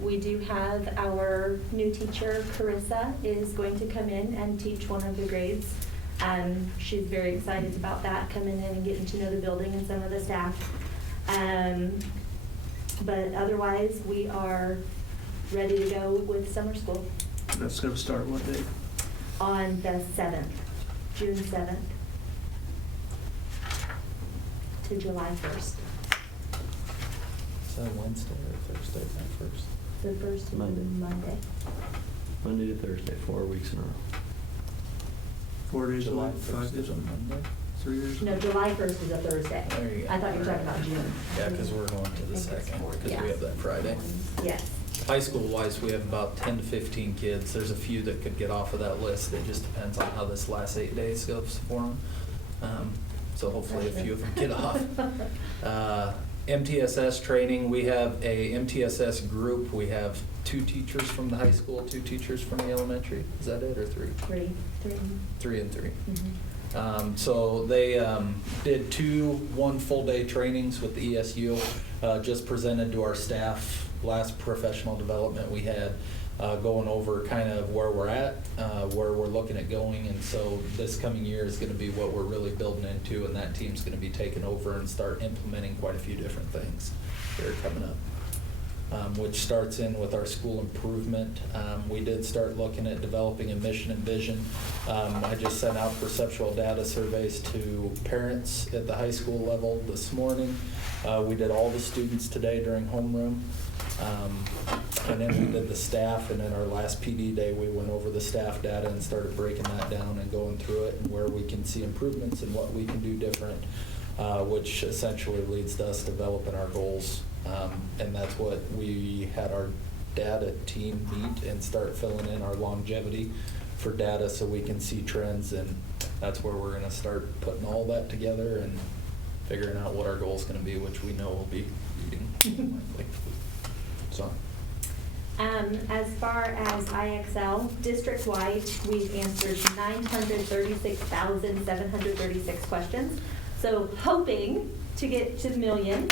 We do have our new teacher, Carissa, is going to come in and teach one of the grades. She's very excited about that, coming in and getting to know the building and some of the staff. But otherwise, we are ready to go with summer school. That's going to start what day? On the 7th, June 7th to July 1st. Is that Wednesday or Thursday, that first? The first is Monday. Monday. Monday to Thursday, 4 weeks in a row. 4 days a July week, 5 1st days is a a week, Monday? 3 days a No, week? July 1st is a Thursday. There you go. I thought you were talking about June. Yeah, because we're going to the I think it's second, four, because yeah. we have that Friday. Yes. High school wise, we have about 10 to 15 kids. There's a few that could get off of that list. It just depends on how this last 8 days goes for them. So hopefully a few of them get off. MTSS training, we have a MTSS group. We have 2 teachers from the high school, 2 teachers from the elementary. Is that it, or 3? 3. 3 and 3. Mhm. So they did 2 1 full day trainings with the ESU, just presented to our staff. Last professional development we had, going over kind of where we're at, where we're looking at going. And so this coming year is going to be what we're really building into, and that team's going to be taking over and start implementing quite a few different things that are coming up. Which starts in with our school improvement. We did start looking at developing a mission and vision. I just sent out perceptual data surveys to parents at the high school level this morning. We did all the students today during homeroom. And then we did the staff, and then our last PD day, we went over the staff data and started breaking that down and going through it and where we can see improvements and what we can do different, which essentially leads to us developing our goals. And that's what we had our data team meet and start filling in our longevity for data so we can see trends, and that's where we're gonna start putting all that together and figuring out what our goal's gonna be, which we know will be reading. So. As far as IXL, district-wide, we've answered 936,736 questions. So hoping to get to the million,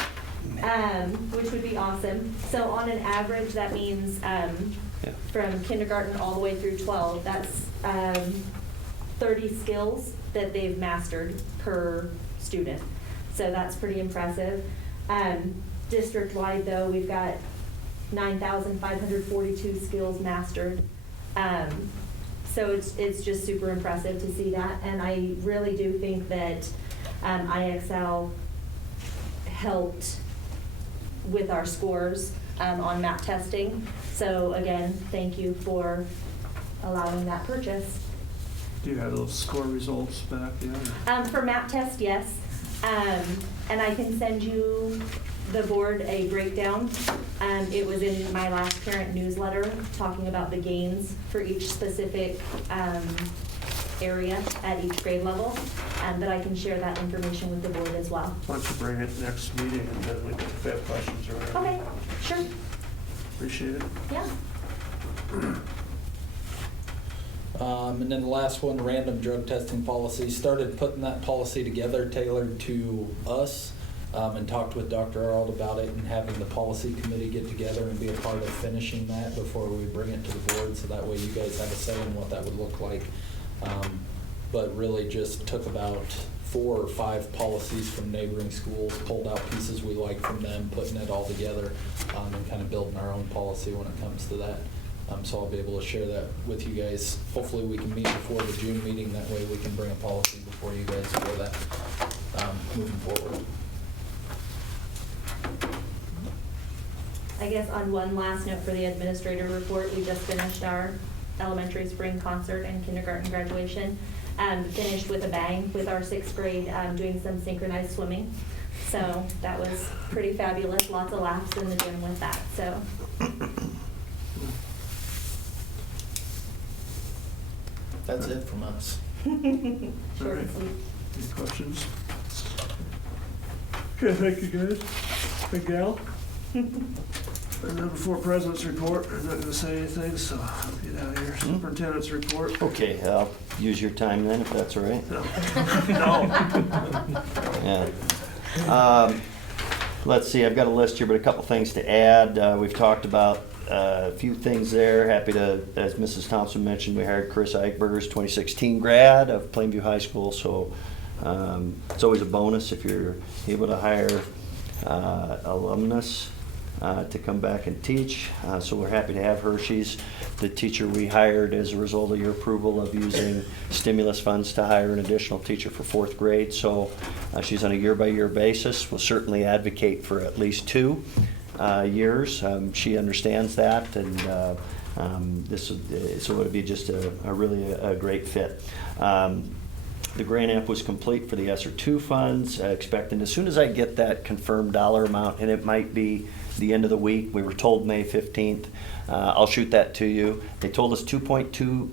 which would be awesome. So on an average, that means from kindergarten all the way through 12, that's 30 skills that they've mastered per student. So that's pretty impressive. District-wide, though, we've got 9,542 skills mastered. So it's just super impressive to see that. And I really do think that IXL helped with our scores on map testing. So again, thank you for allowing that purchase. Do you have those score results back yet? For map test, yes. And I can send you, the board, a breakdown. It was in my last parent newsletter talking about the gains for each specific area at each grade level. But I can share that information with the board as well. Why don't you bring it next meeting and then we can, if we have questions or whatever. Okay, sure. Appreciate it. Yeah. And then the last one, random drug testing policy. Started putting that policy together, tailored to us, and talked with Dr. Arnold about it and having the policy committee get together and be a part of finishing that before we bring it to the board, so that way you guys have a say in what that would look like. But really just took about 4 or 5 policies from neighboring schools, pulled out pieces we like from them, putting it all together, and kind of building our own policy when it comes to that. So I'll be able to share that with you guys. Hopefully we can meet before the June meeting, that way we can bring a policy before you guys for that, moving forward. I guess on one last note for the administrator report, we just finished our elementary spring concert and kindergarten graduation. Finished with a bang with our 6th grade doing some synchronized swimming. So that was pretty fabulous. Lots of laughs in the gym with that. So. That's it from us. Short Alright. and sweet. Any questions? Okay, thank you guys. Big gal. And then before President's report, I'm not gonna say anything, so I'll get out of here. Superintendent's report. Okay, I'll use your time then, if that's all right. No. Yeah. Let's see, I've got a list here, but a couple things to add. We've talked about a few things there. Happy to, as Mrs. Thompson mentioned, we hired Chris Eichberger's 2016 grad of Plainview High School, so it's always a bonus if you're able to hire alumnus to come back and teach. So we're happy to have her. She's the teacher we hired as a result of your approval of using stimulus funds to hire an additional teacher for 4th grade. So she's on a year-by-year basis. We'll certainly advocate for at least 2 years. She understands that, and so it would be just a really great fit. The grant app was complete for the ESSER 2 funds, expecting as soon as I get that confirmed dollar amount, and it might be the end of the week. We were told May 15th. I'll shoot that to you. They told us 2.2%,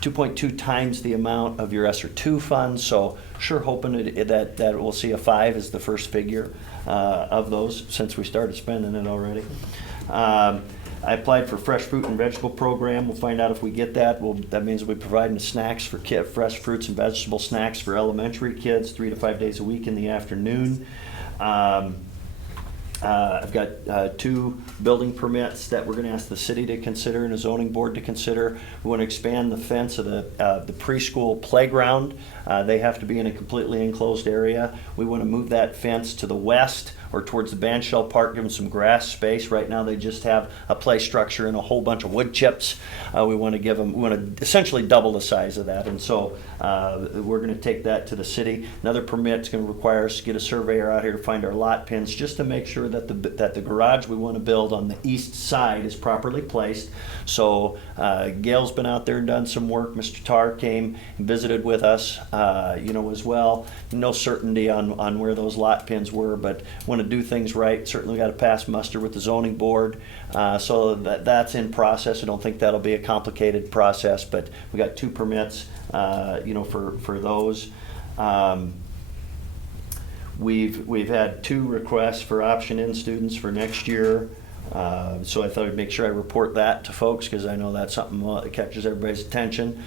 2.2 times the amount of your ESSER 2 funds, so sure hoping that we'll see a 5 as the first figure of those since we started spending it already. I applied for fresh fruit and vegetable program. We'll find out if we get that. That means we'll be providing snacks for fresh fruits and vegetable snacks for elementary kids 3 to 5 days a week in the afternoon. I've got 2 building permits that we're going to ask the city to consider and a zoning board to consider. We want to expand the fence of the preschool playground. They have to be in a completely enclosed area. We want to move that fence to the west or towards the bandshell park, give them some grass space. Right now they just have a play structure and a whole bunch of wood chips. We want to essentially double the size of that, and so we're going to take that to the city. Another permit is going to require us to get a surveyor out here to find our lot pins, just to make sure that the garage we want to build on the east side is properly placed. So Gail's been out there and done some work. Mr. Tarr came and visited with us, as well. No certainty on where those lot pins were, but want to do things right. Certainly got to pass muster with the zoning board, so that's in process. I don't think that'll be a complicated process, but we got 2 permits, for those. We've had 2 requests for option-in students for next year. So I thought I'd make sure I report that to folks, because I know that's something that catches everybody's attention.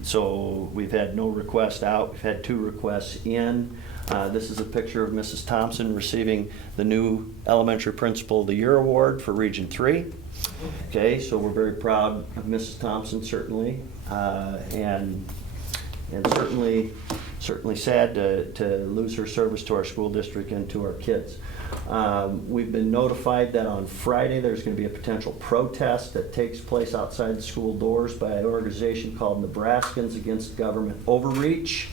So we've had no request out. We've had 2 requests in. This is a picture of Mrs. Thompson receiving the new Elementary Principal of the Year Award for Region 3. Okay, so we're very proud of Mrs. Thompson, certainly. And certainly certainly sad to lose her service to our school district and to our kids. We've been notified that on Friday, there's going to be a potential protest that takes place outside the school doors by an organization called Nebraskans Against Government Overreach.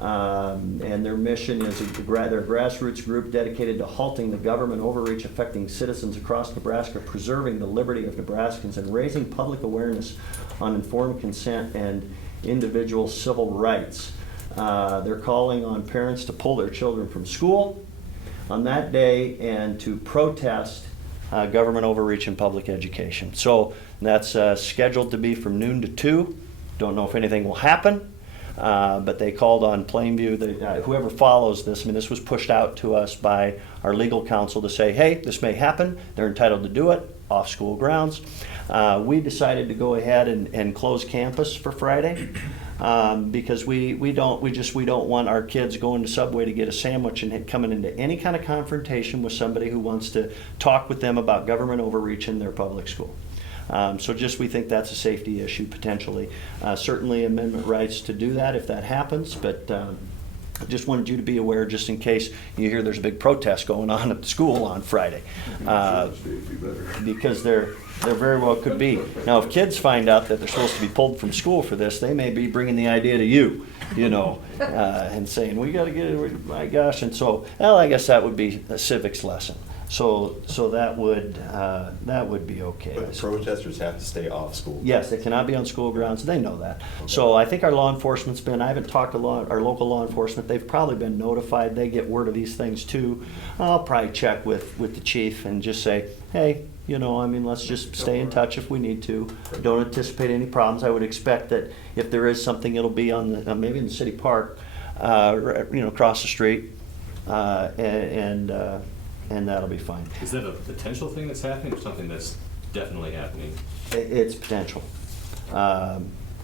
And their mission is their grassroots group dedicated to halting the government overreach affecting citizens across Nebraska, preserving the liberty of Nebraskans, and raising public awareness on informed consent and individual civil rights. They're calling on parents to pull their children from school on that day and to protest government overreach in public education. So that's scheduled to be from noon to 2. Don't know if anything will happen. But they called on Plainview, whoever follows this, I mean, this was pushed out to us by our legal counsel to say, hey, this may happen, they're entitled to do it off school grounds. We decided to go ahead and close campus for Friday because we don't want our kids going to Subway to get a sandwich and coming into any kind of confrontation with somebody who wants to talk with them about government overreach in their public school. So we think that's a safety issue potentially. Certainly amendment rights to do that if that happens, but I just wanted you to be aware just in case you hear there's a big protest going on at the school on Friday. Because there very well could be. Now, if kids find out that they're supposed to be pulled from school for this, they may be bringing the idea to you, and saying, we got to get it, my gosh. And so, well, I guess that would be a civics lesson. So that would be okay. But protesters have to stay off school. Yes, they cannot be on school grounds. They know that. Okay. So I think our law enforcement's been. I haven't talked to our local law enforcement. They've probably been notified. They get word of these things too. I'll probably check with the chief and just say, hey, let's just stay in touch if we need to. Don't anticipate any problems. I would expect that if there is something, it'll be on maybe in the city park, across the street, and that'll be fine. Is that a potential thing that's happening or something that's definitely happening? It's potential.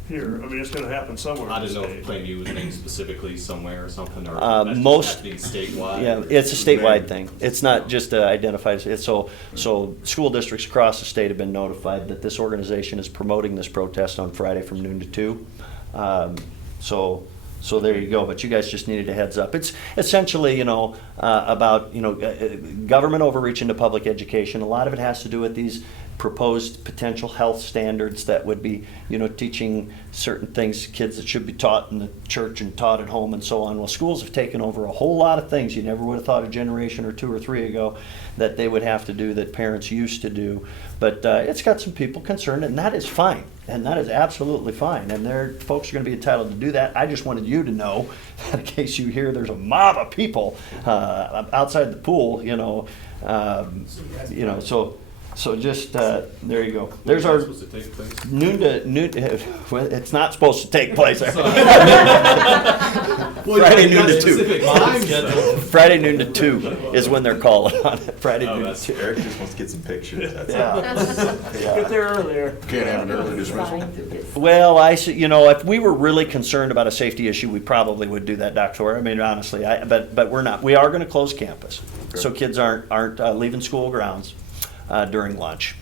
Here, it's going to happen somewhere. I didn't know if Plainview was named specifically somewhere or something, or that's most being statewide. Yeah, it's a statewide thing. It's not just identified. It's so school districts across the state have been notified that this organization is promoting this protest on Friday from noon to 2. So there you go, but you guys just needed a heads up. It's essentially, about, government overreach into public education. A lot of it has to do with these proposed potential health standards that would be, teaching certain things to kids that should be taught in the church and taught at home and so on. Well, schools have taken over a whole lot of things you never would have thought a generation or 2 or 3 ago that they would have to do that parents used to do. But it's got some people concerned, and that is fine. And that is absolutely fine. And folks are going to be entitled to do that. I just wanted you to know, in case you hear there's a mob of people outside the pool, So just there you go. There's our supposed to take place? noon. Well, it's not supposed to take place. Friday noon to 2. Friday noon to 2 is when they're calling on it. Friday noon to 2. Eric just wants to get some pictures. That's Get there earlier. Can't have an early dismissal. Well, if we were really concerned about a safety issue, we probably would do that, Doctor. Honestly, but we're not. We are going to close campus, so kids aren't leaving school grounds during lunch.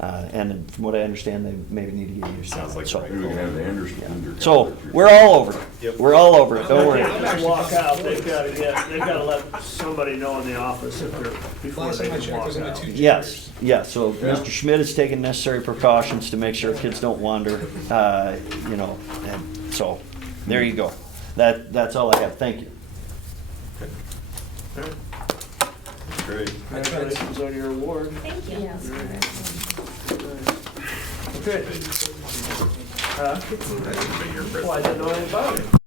And from what I understand, they maybe need to get used to it. Sounds like So, Maybe we can have the Anderson do their so calendar. we're all over it. Yep. We're all over it. Don't worry. Just walk out. They've got to let somebody know in the office before Last they time I can checked, walk was in the out. 2 Yes, yes. So Mr. Schmidt has taken necessary precautions to make sure kids don't wander. And so there you go. That's all I have. Thank you. great. Congratulations on your award. Thank you. Yes. Okay. That's been your Well, I didn't know anything about it.